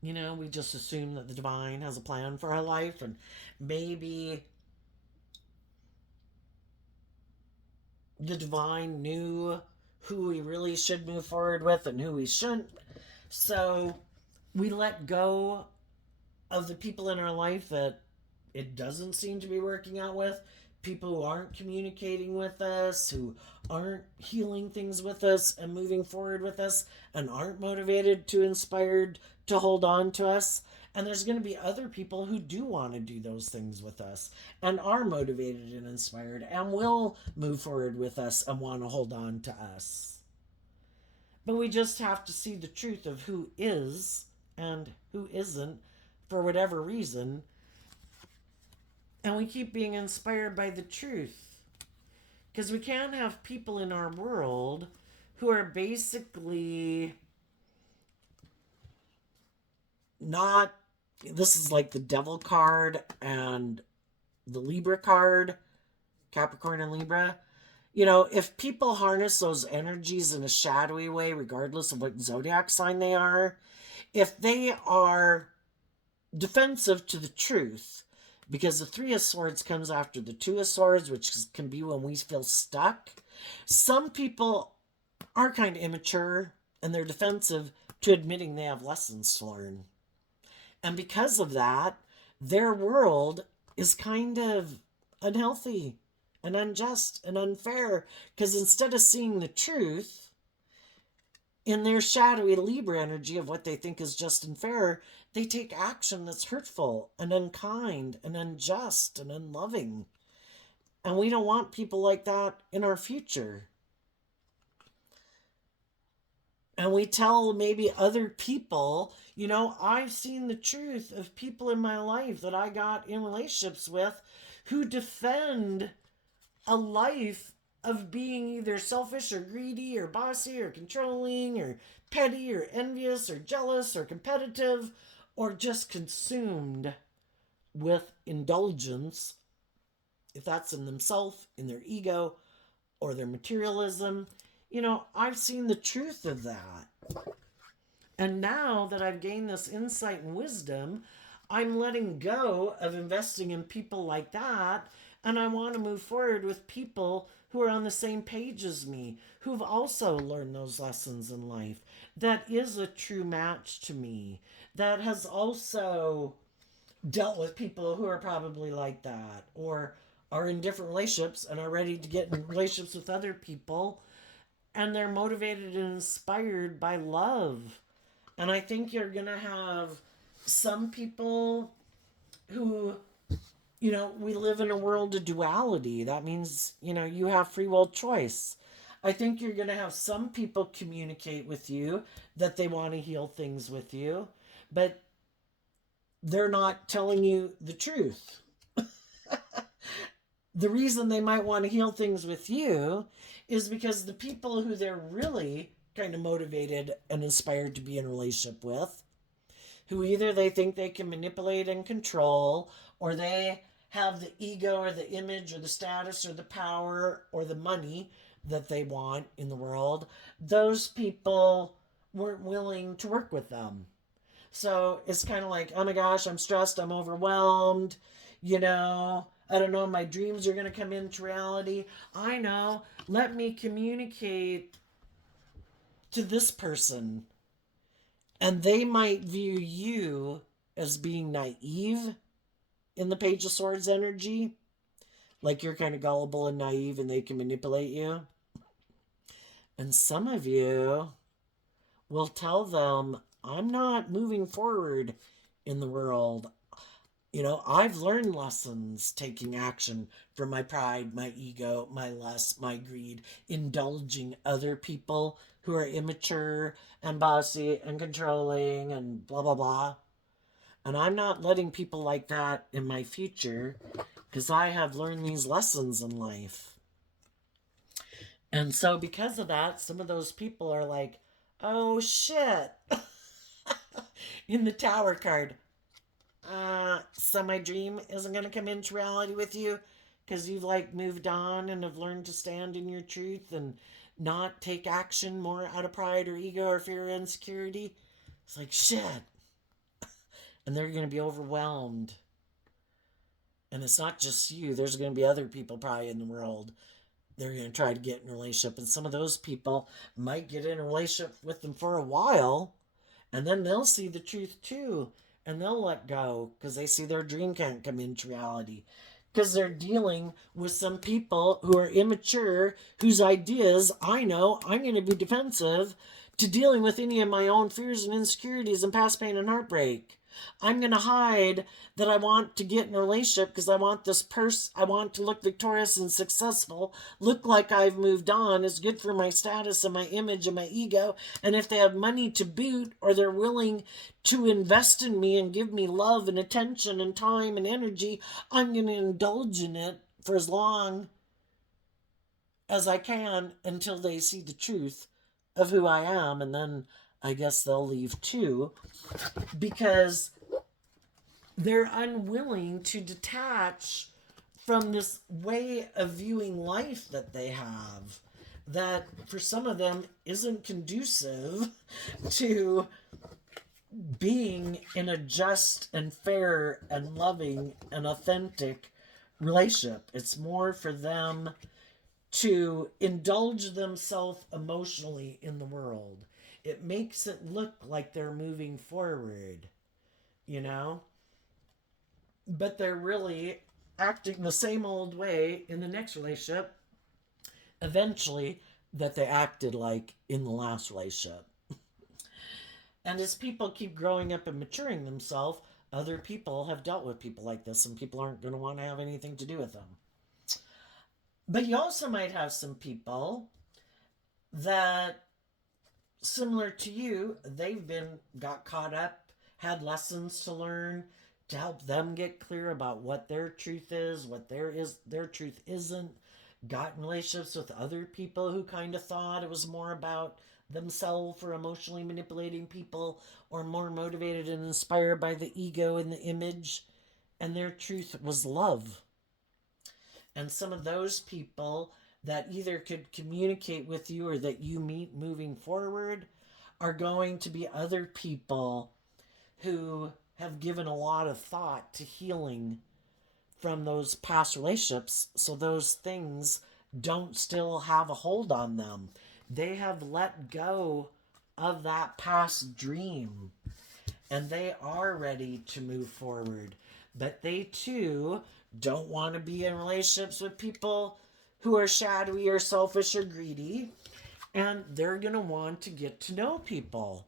we just assume that the divine has a plan for our life, and maybe the divine knew who we really should move forward with and who we shouldn't. So we let go of the people in our life that it doesn't seem to be working out with, people who aren't communicating with us, who aren't healing things with us and moving forward with us, and aren't motivated to inspired to hold on to us. And there's going to be other people who do want to do those things with us and are motivated and inspired and will move forward with us and want to hold on to us. But we just have to see the truth of who is and who isn't for whatever reason. And we keep being inspired by the truth. Because we can't have people in our world who are basically not, this is like the Devil card and the Libra card, Capricorn and Libra. if people harness those energies in a shadowy way, regardless of what zodiac sign they are, if they are defensive to the truth, because the Three of Swords comes after the Two of Swords, which can be when we feel stuck. Some people are kind of immature and they're defensive to admitting they have lessons to learn. And because of that, their world is kind of unhealthy and unjust and unfair, because instead of seeing the truth in their shadowy Libra energy of what they think is just and fair, they take action that's hurtful and unkind and unjust and unloving. And we don't want people like that in our future. And we tell maybe other people, I've seen the truth of people in my life that I got in relationships with who defend a life of being either selfish or greedy or bossy or controlling or petty or envious or jealous or competitive or just consumed with indulgence, if that's in themselves, in their ego, or their materialism. I've seen the truth of that. And now that I've gained this insight and wisdom, I'm letting go of investing in people like that. And I want to move forward with people who are on the same page as me, who've also learned those lessons in life. That is a true match to me. That has also dealt with people who are probably like that, or are in different relationships and are ready to get in relationships with other people, and they're motivated and inspired by love. And I think you're going to have some people who, we live in a world of duality. That means, you have free will choice. I think you're going to have some people communicate with you that they want to heal things with you, but they're not telling you the truth. The reason they might want to heal things with you is because the people who they're really kind of motivated and inspired to be in a relationship with, who either they think they can manipulate and control, or they have the ego or the image or the status or the power or the money that they want in the world, those people weren't willing to work with them. So it's kind of like, oh my gosh, I'm stressed, I'm overwhelmed, I don't know, my dreams are going to come into reality. I know, let me communicate to this person. And they might view you as being naive in the Page of Swords energy. Like you're kind of gullible and naive and they can manipulate you. And some of you will tell them, I'm not moving forward in the world. I've learned lessons taking action from my pride, my ego, my lust, my greed, indulging other people who are immature and bossy and controlling and blah, blah, blah. And I'm not letting people like that in my future because I have learned these lessons in life. And so because of that, some of those people are like, oh shit. In the Tower card, so my dream isn't going to come into reality with you because you've moved on and have learned to stand in your truth and not take action more out of pride or ego or fear or insecurity. It's like, shit. And they're going to be overwhelmed. And it's not just you. There's going to be other people probably in the world. They're going to try to get in a relationship. And some of those people might get in a relationship with them for a while. And then they'll see the truth too. And they'll let go because they see their dream can't come into reality. Because they're dealing with some people who are immature, whose ideas, I know, I'm going to be defensive to dealing with any of my own fears and insecurities and past pain and heartbreak. I'm going to hide that I want to get in a relationship because I want this I want to look victorious and successful, look like I've moved on, is good for my status and my image and my ego. And if they have money to boot, or they're willing to invest in me and give me love and attention and time and energy, I'm going to indulge in it for as long as I can until they see the truth of who I am. And then I guess they'll leave too, because they're unwilling to detach from this way of viewing life that they have that for some of them isn't conducive to being in a just and fair and loving and authentic relationship. It's more for them to indulge themselves emotionally in the world. It makes it look like they're moving forward, you know? But they're really acting the same old way in the next relationship, eventually, that they acted like in the last relationship. And as people keep growing up and maturing themselves, other people have dealt with people like this, and people aren't going to want to have anything to do with them. But you also might have some people that, similar to you, they've got caught up, had lessons to learn to help them get clear about what their truth is, what their truth isn't, got in relationships with other people who kind of thought it was more about themselves or emotionally manipulating people, or more motivated and inspired by the ego and the image, and their truth was love. And some of those people that either could communicate with you or that you meet moving forward are going to be other people who have given a lot of thought to healing from those past relationships, so those things don't still have a hold on them. They have let go of that past dream and they are ready to move forward. But they too don't want to be in relationships with people who are shadowy or selfish or greedy, and they're going to want to get to know people.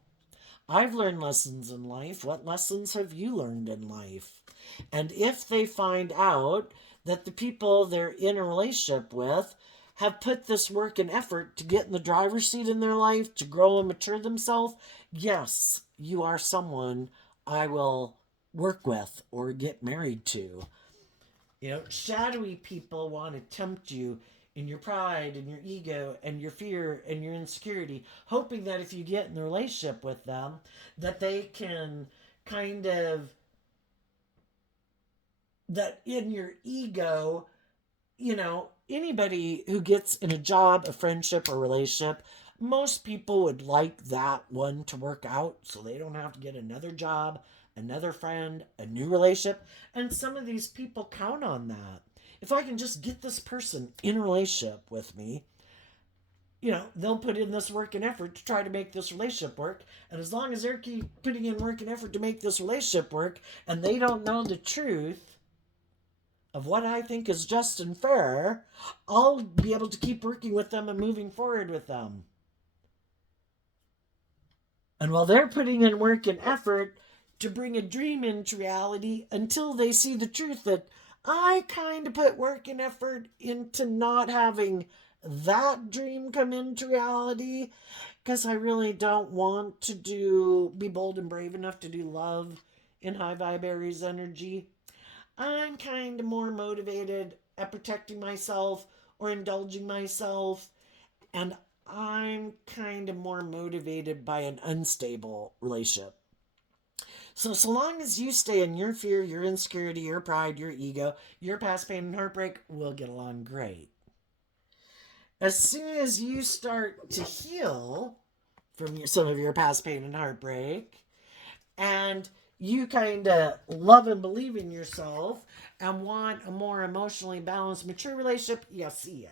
I've learned lessons in life. What lessons have you learned in life? And if they find out that the people they're in a relationship with have put this work and effort to get in the driver's seat in their life, to grow and mature themselves, yes, you are someone I will work with or get married to. You know, shadowy people want to tempt you in your pride and your ego and your fear and your insecurity, hoping that if you get in the relationship with them, that they can kind of, that in your ego, you know, anybody who gets in a job, a friendship, or relationship, most people would like that one to work out so they don't have to get another job, another friend, a new relationship. And some of these people count on that. If I can just get this person in a relationship with me, you know, they'll put in this work and effort to try to make this relationship work. And as long as they're keep putting in work and effort to make this relationship work, and they don't know the truth of what I think is just and fair, I'll be able to keep working with them and moving forward with them. And while they're putting in work and effort to bring a dream into reality, until they see the truth that I kind of put work and effort into not having that dream come into reality, because I really don't want to be bold and brave enough to do love in high vibe Aries energy. I'm kind of more motivated at protecting myself or indulging myself, and I'm kind of more motivated by an unstable relationship. So long as you stay in your fear, your insecurity, your pride, your ego, your past pain and heartbreak, we'll get along great. As soon as you start to heal from some of your past pain and heartbreak, and you kind of love and believe in yourself and want a more emotionally balanced, mature relationship, yeah, see ya.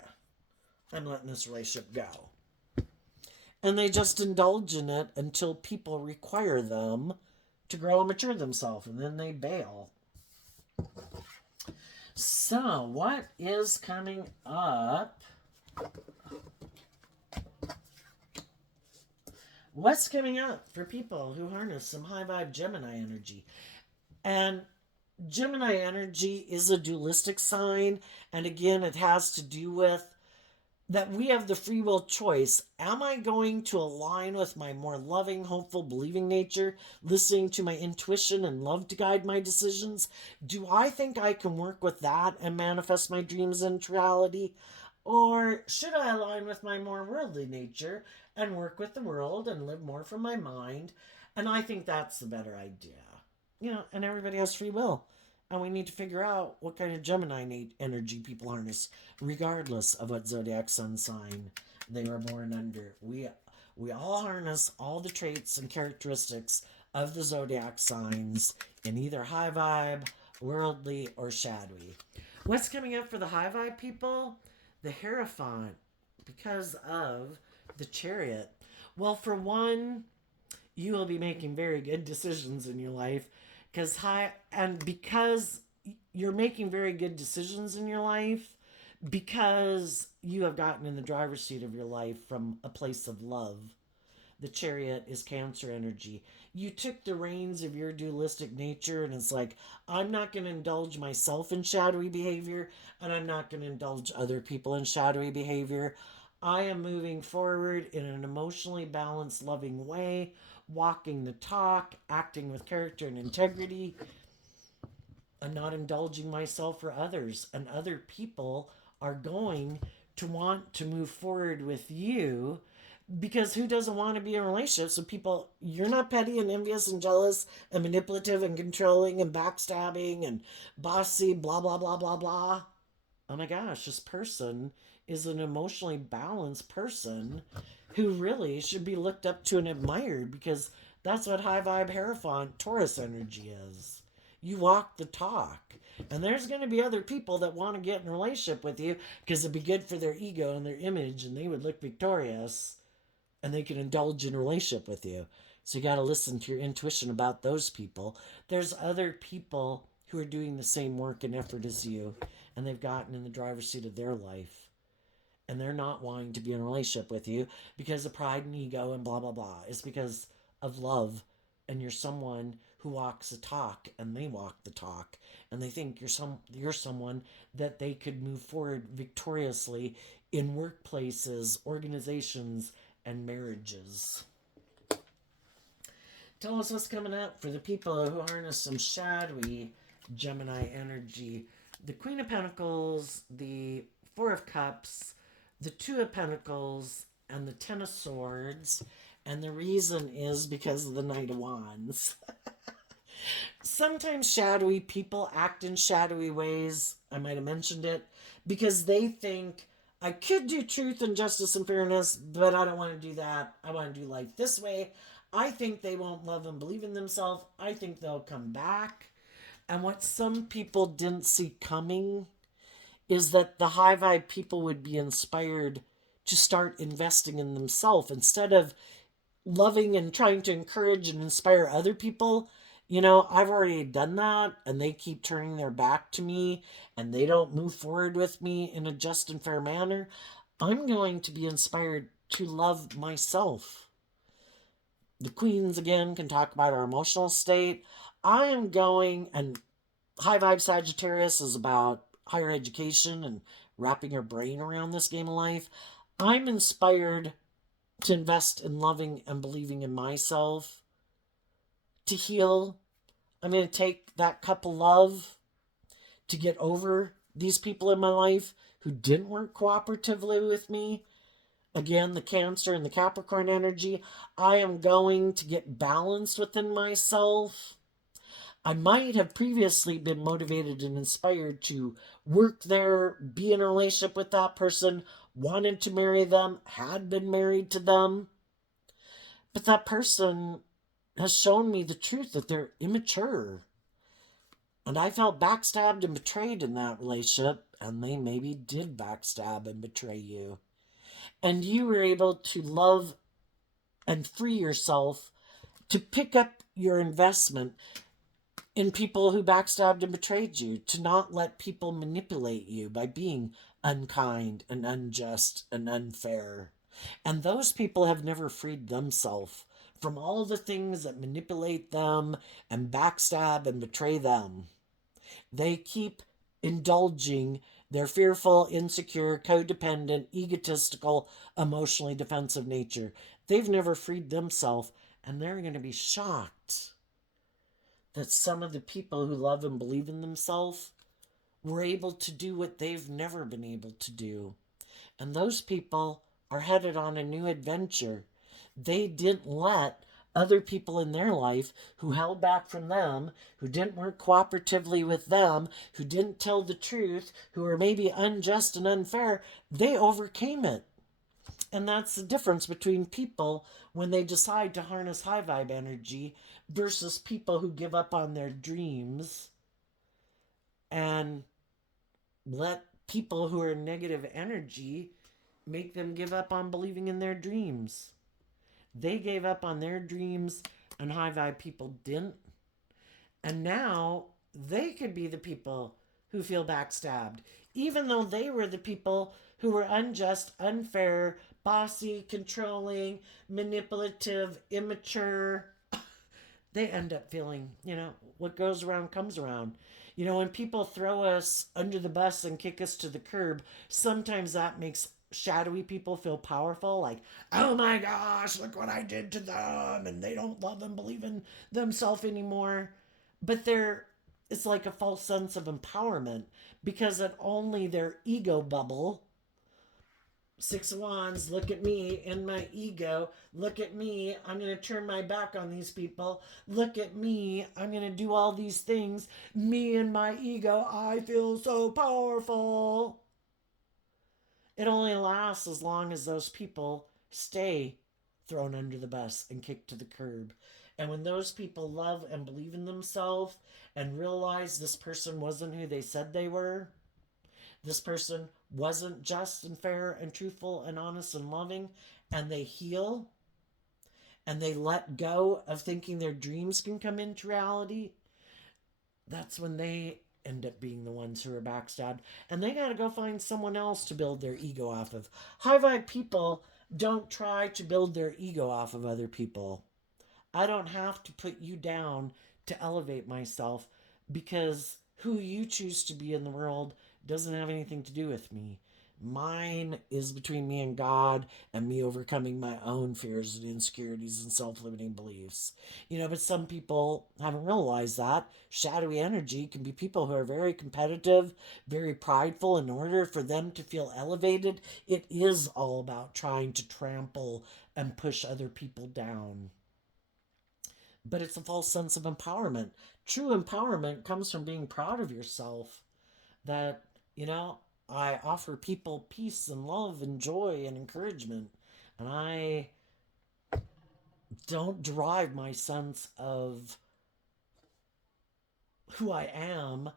I'm letting this relationship go. And they just indulge in it until people require them to grow and mature themselves, and then they bail. So, what is coming up? What's coming up for people who harness some high vibe Gemini energy? And Gemini energy is a dualistic sign, and again, it has to do with that we have the free will choice. Am I going to align with my more loving, hopeful, believing nature, listening to my intuition and love to guide my decisions? Do I think I can work with that and manifest my dreams into reality? Or should I align with my more worldly nature and work with the world and live more from my mind? And I think that's the better idea. You know, and everybody has free will. and we need to figure out what kind of Gemini energy people harness, regardless of what zodiac sun sign they were born under. We all harness all the traits and characteristics of the zodiac signs in either high vibe, worldly, or shadowy. What's coming up for the high vibe people? The Hierophant, because of the Chariot. Well, for one, you will be making very good decisions in your life because you're making very good decisions in your life because you have gotten in the driver's seat of your life from a place of love. The Chariot is Cancer energy. You took the reins of your dualistic nature, and it's like, I'm not going to indulge myself in shadowy behavior, and I'm not going to indulge other people in shadowy behavior. I am moving forward in an emotionally balanced, loving way, walking the talk, acting with character and integrity, and not indulging myself for others. And other people are going to want to move forward with you because who doesn't want to be in relationships with people? You're not petty and envious and jealous and manipulative and controlling and backstabbing and bossy, blah, blah, blah, blah, blah. Oh my gosh, this person is an emotionally balanced person who really should be looked up to and admired because that's what high vibe Hierophant Taurus energy is. You walk the talk. And there's going to be other people that want to get in a relationship with you because it'd be good for their ego and their image and they would look victorious and they can indulge in a relationship with you. So you got to listen to your intuition about those people. There's other people who are doing the same work and effort as you and they've gotten in the driver's seat of their life and they're not wanting to be in a relationship with you because of pride and ego and blah, blah, blah. It's because of love and you're someone who walks the talk and they walk the talk and they think you're someone that they could move forward victoriously in workplaces, organizations, and marriages. Tell us what's coming up for the people who harness some shadowy Gemini energy. The Queen of Pentacles, the Four of Cups, the Two of Pentacles, and the Ten of Swords. And the reason is because of the Knight of Wands. Sometimes shadowy people act in shadowy ways. I might have mentioned it because they think I could do truth and justice and fairness, but I don't want to do that. I want to do life this way. I think they won't love and believe in themselves. I think they'll come back. And what some people didn't see coming is that the high vibe people would be inspired to start investing in themselves instead of loving and trying to encourage and inspire other people. I've already done that and they keep turning their back to me and they don't move forward with me in a just and fair manner. I'm going to be inspired to love myself. The queens again can talk about our emotional state. I am going, and high vibe Sagittarius is about higher education and wrapping your brain around this game of life. I'm inspired to invest in loving and believing in myself, to heal. I'm going to take that cup of love to get over these people in my life who didn't work cooperatively with me. Again, the Cancer and the Capricorn energy. I am going to get balanced within myself. I might have previously been motivated and inspired to work there, be in a relationship with that person, wanted to marry them, had been married to them. But that person has shown me the truth that they're immature. And I felt backstabbed and betrayed in that relationship, and they maybe did backstab and betray you. And you were able to love and free yourself to pick up your investment in people who backstabbed and betrayed you, to not let people manipulate you by being unkind and unjust and unfair. And those people have never freed themselves from all the things that manipulate them and backstab and betray them. They keep indulging their fearful, insecure, codependent, egotistical, emotionally defensive nature. They've never freed themselves, and they're going to be shocked that some of the people who love and believe in themselves were able to do what they've never been able to do. And those people are headed on a new adventure. They didn't let other people in their life who held back from them, who didn't work cooperatively with them, who didn't tell the truth, who were maybe unjust and unfair, they overcame it. And that's the difference between people when they decide to harness high vibe energy versus people who give up on their dreams and let people who are negative energy make them give up on believing in their dreams. They gave up on their dreams and high vibe people didn't. And now they could be the people who feel backstabbed, even though they were the people who were unjust, unfair, bossy, controlling, manipulative, immature. They end up feeling, what goes around comes around. When people throw us under the bus and kick us to the curb, sometimes that makes shadowy people feel powerful, like, oh my gosh, look what I did to them, and they don't love and believe in themselves anymore. But it's like a false sense of empowerment because it only their ego bubble. Six of Wands, look at me in my ego. Look at me. I'm going to turn my back on these people. Look at me. I'm going to do all these things. Me and my ego. I feel so powerful. It only lasts as long as those people stay thrown under the bus and kicked to the curb. And when those people love and believe in themselves and realize this person wasn't who they said they were, this person wasn't just and fair and truthful and honest and loving, and they heal and they let go of thinking their dreams can come into reality, that's when they end up being the ones who are backstabbed. And they got to go find someone else to build their ego off of. High vibe people don't try to build their ego off of other people. I don't have to put you down to elevate myself because who you choose to be in the world doesn't have anything to do with me. Mine is between me and God and me overcoming my own fears and insecurities and self-limiting beliefs. But some people haven't realized that. Shadowy energy can be people who are very competitive, very prideful. In order for them to feel elevated, it is all about trying to trample and push other people down. But it's a false sense of empowerment. True empowerment comes from being proud of yourself. That, I offer people peace and love and joy and encouragement. And I don't derive my sense of who I am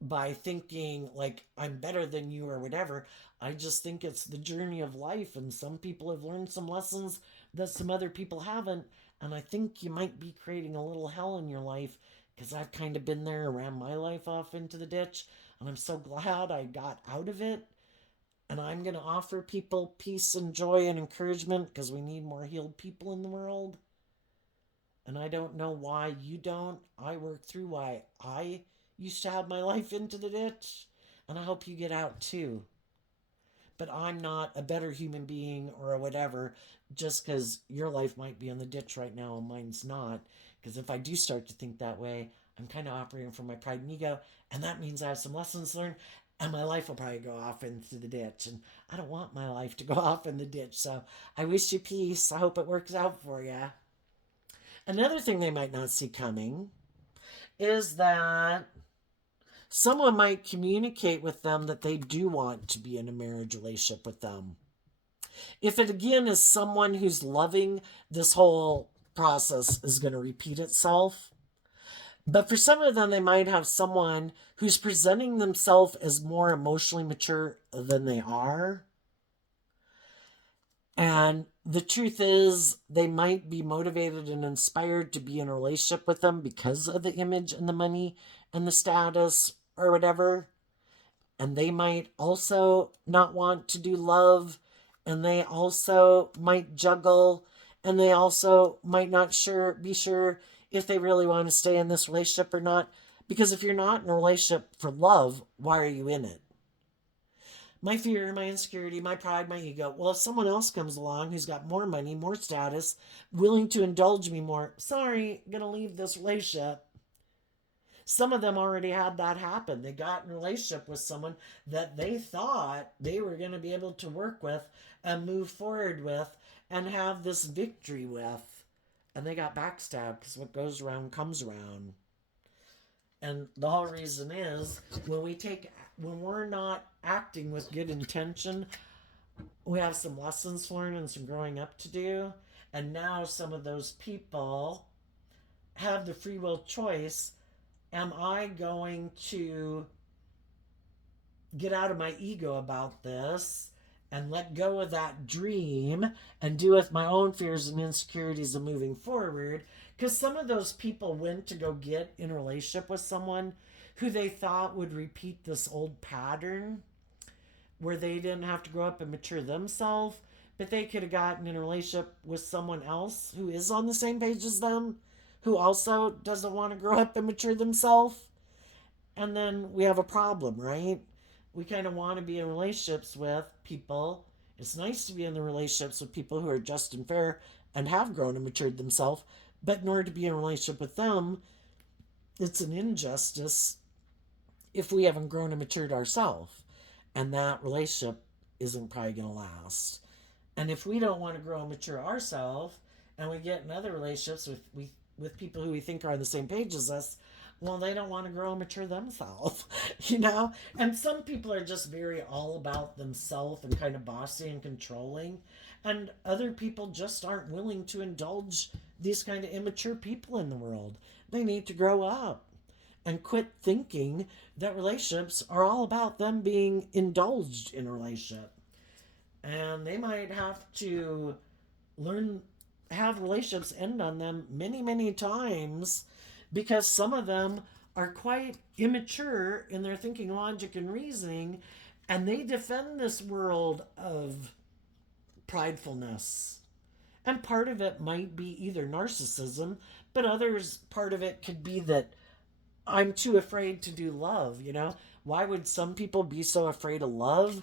by thinking like I'm better than you or whatever. I just think it's the journey of life, and some people have learned some lessons that some other people haven't. And I think you might be creating a little hell in your life because I've kind of been there, ran my life off into the ditch, and I'm so glad I got out of it. And I'm going to offer people peace and joy and encouragement because we need more healed people in the world. And I don't know why you don't. I worked through why I used to have my life into the ditch. And I hope you get out too. But I'm not a better human being or whatever just because your life might be in the ditch right now and mine's not. Because if I do start to think that way, I'm kind of operating from my pride and ego. And that means I have some lessons learned. And my life will probably go off into the ditch. And I don't want my life to go off in the ditch. So I wish you peace. I hope it works out for you. Another thing they might not see coming is that someone might communicate with them that they do want to be in a marriage relationship with them. If it again is someone who's loving, this whole process is going to repeat itself. But for some of them, they might have someone who's presenting themselves as more emotionally mature than they are. And the truth is, they might be motivated and inspired to be in a relationship with them because of the image and the money and the status or whatever. And they might also not want to do love. And they also might juggle. And they also might not be sure if they really want to stay in this relationship or not. Because if you're not in a relationship for love, why are you in it? My fear, my insecurity, my pride, my ego. Well, if someone else comes along who's got more money, more status, willing to indulge me more, sorry, I'm going to leave this relationship. Some of them already had that happen. They got in a relationship with someone that they thought they were going to be able to work with and move forward with and have this victory with. And they got backstabbed because what goes around comes around. And the whole reason is when we're not acting with good intention, we have some lessons to learn and some growing up to do. And now some of those people have the free will choice. Am I going to get out of my ego about this and let go of that dream and deal with my own fears and insecurities of moving forward? Because some of those people went to go get in a relationship with someone who they thought would repeat this old pattern where they didn't have to grow up and mature themselves, but they could have gotten in a relationship with someone else who is on the same page as them, who also doesn't want to grow up and mature themselves. And then we have a problem, right? We kind of want to be in relationships with people. It's nice to be in the relationships with people who are just and fair and have grown and matured themselves. But in order to be in a relationship with them, it's an injustice if we haven't grown and matured ourselves. And that relationship isn't probably going to last. And if we don't want to grow and mature ourselves, and we get in other relationships with people who we think are on the same page as us, well, they don't want to grow and mature themselves, you know? And some people are just very all about themselves and kind of bossy and controlling. And other people just aren't willing to indulge these kind of immature people in the world. They need to grow up and quit thinking that relationships are all about them being indulged in a relationship. And they might have to learn, have relationships end on them many, many times because some of them are quite immature in their thinking, logic, and reasoning, and they defend this world of pridefulness. And part of it might be either narcissism, but others, part of it could be that I'm too afraid to do love, you know? Why would some people be so afraid of love?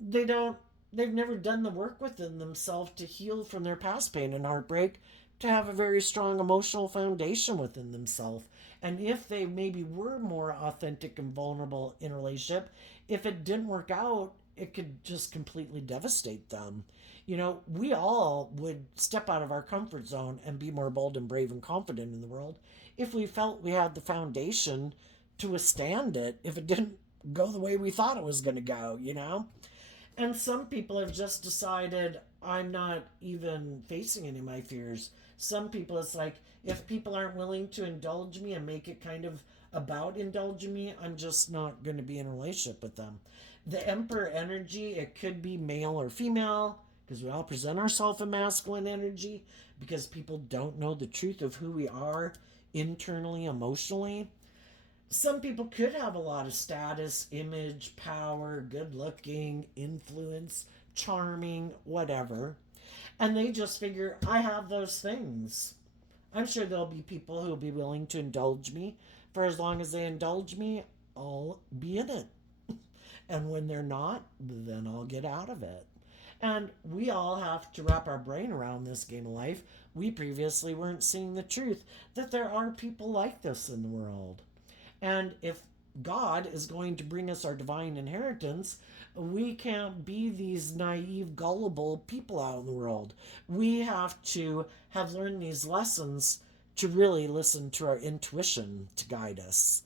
They don't, they've never done the work within themselves to heal from their past pain and heartbreak, to have a very strong emotional foundation within themselves. And if they maybe were more authentic and vulnerable in a relationship, if it didn't work out, it could just completely devastate them. You know, we all would step out of our comfort zone and be more bold and brave and confident in the world if we felt we had the foundation to withstand it if it didn't go the way we thought it was going to go, you know? And some people have just decided, I'm not even facing any of my fears. Some people, it's like, if people aren't willing to indulge me and make it kind of about indulging me, I'm just not going to be in a relationship with them. The Emperor energy, it could be male or female, because we all present ourselves in masculine energy, because people don't know the truth of who we are internally, emotionally. Some people could have a lot of status, image, power, good looking, influence, charming, whatever. And they just figure, I have those things. I'm sure there'll be people who'll be willing to indulge me. For as long as they indulge me, I'll be in it. And when they're not, then I'll get out of it. And we all have to wrap our brain around this game of life. We previously weren't seeing the truth that there are people like this in the world. And if God is going to bring us our divine inheritance, we can't be these naive, gullible people out in the world. We have to have learned these lessons to really listen to our intuition to guide us,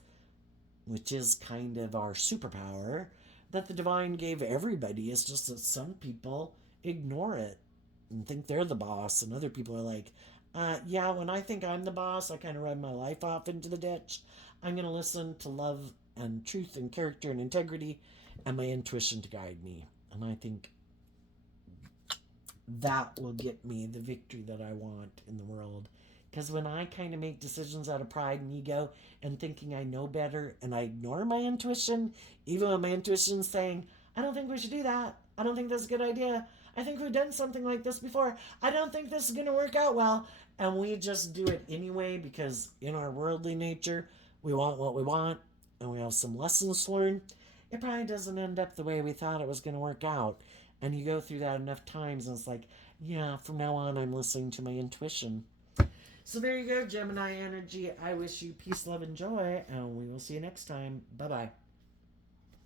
which is kind of our superpower that the divine gave everybody. It's just that some people ignore it and think they're the boss, and other people are like, yeah, when I think I'm the boss, I kind of run my life off into the ditch. I'm going to listen to love and truth and character and integrity and my intuition to guide me. And I think that will get me the victory that I want in the world. Because when I kind of make decisions out of pride and ego and thinking I know better, and I ignore my intuition, even when my intuition's saying, I don't think we should do that. I don't think that's a good idea. I think we've done something like this before. I don't think this is going to work out well. And we just do it anyway because in our worldly nature, we want what we want and we have some lessons to learn. It probably doesn't end up the way we thought it was going to work out. And you go through that enough times and it's like, yeah, from now on I'm listening to my intuition. So there you go, Gemini energy. I wish you peace, love, and joy, and we will see you next time. Bye-bye.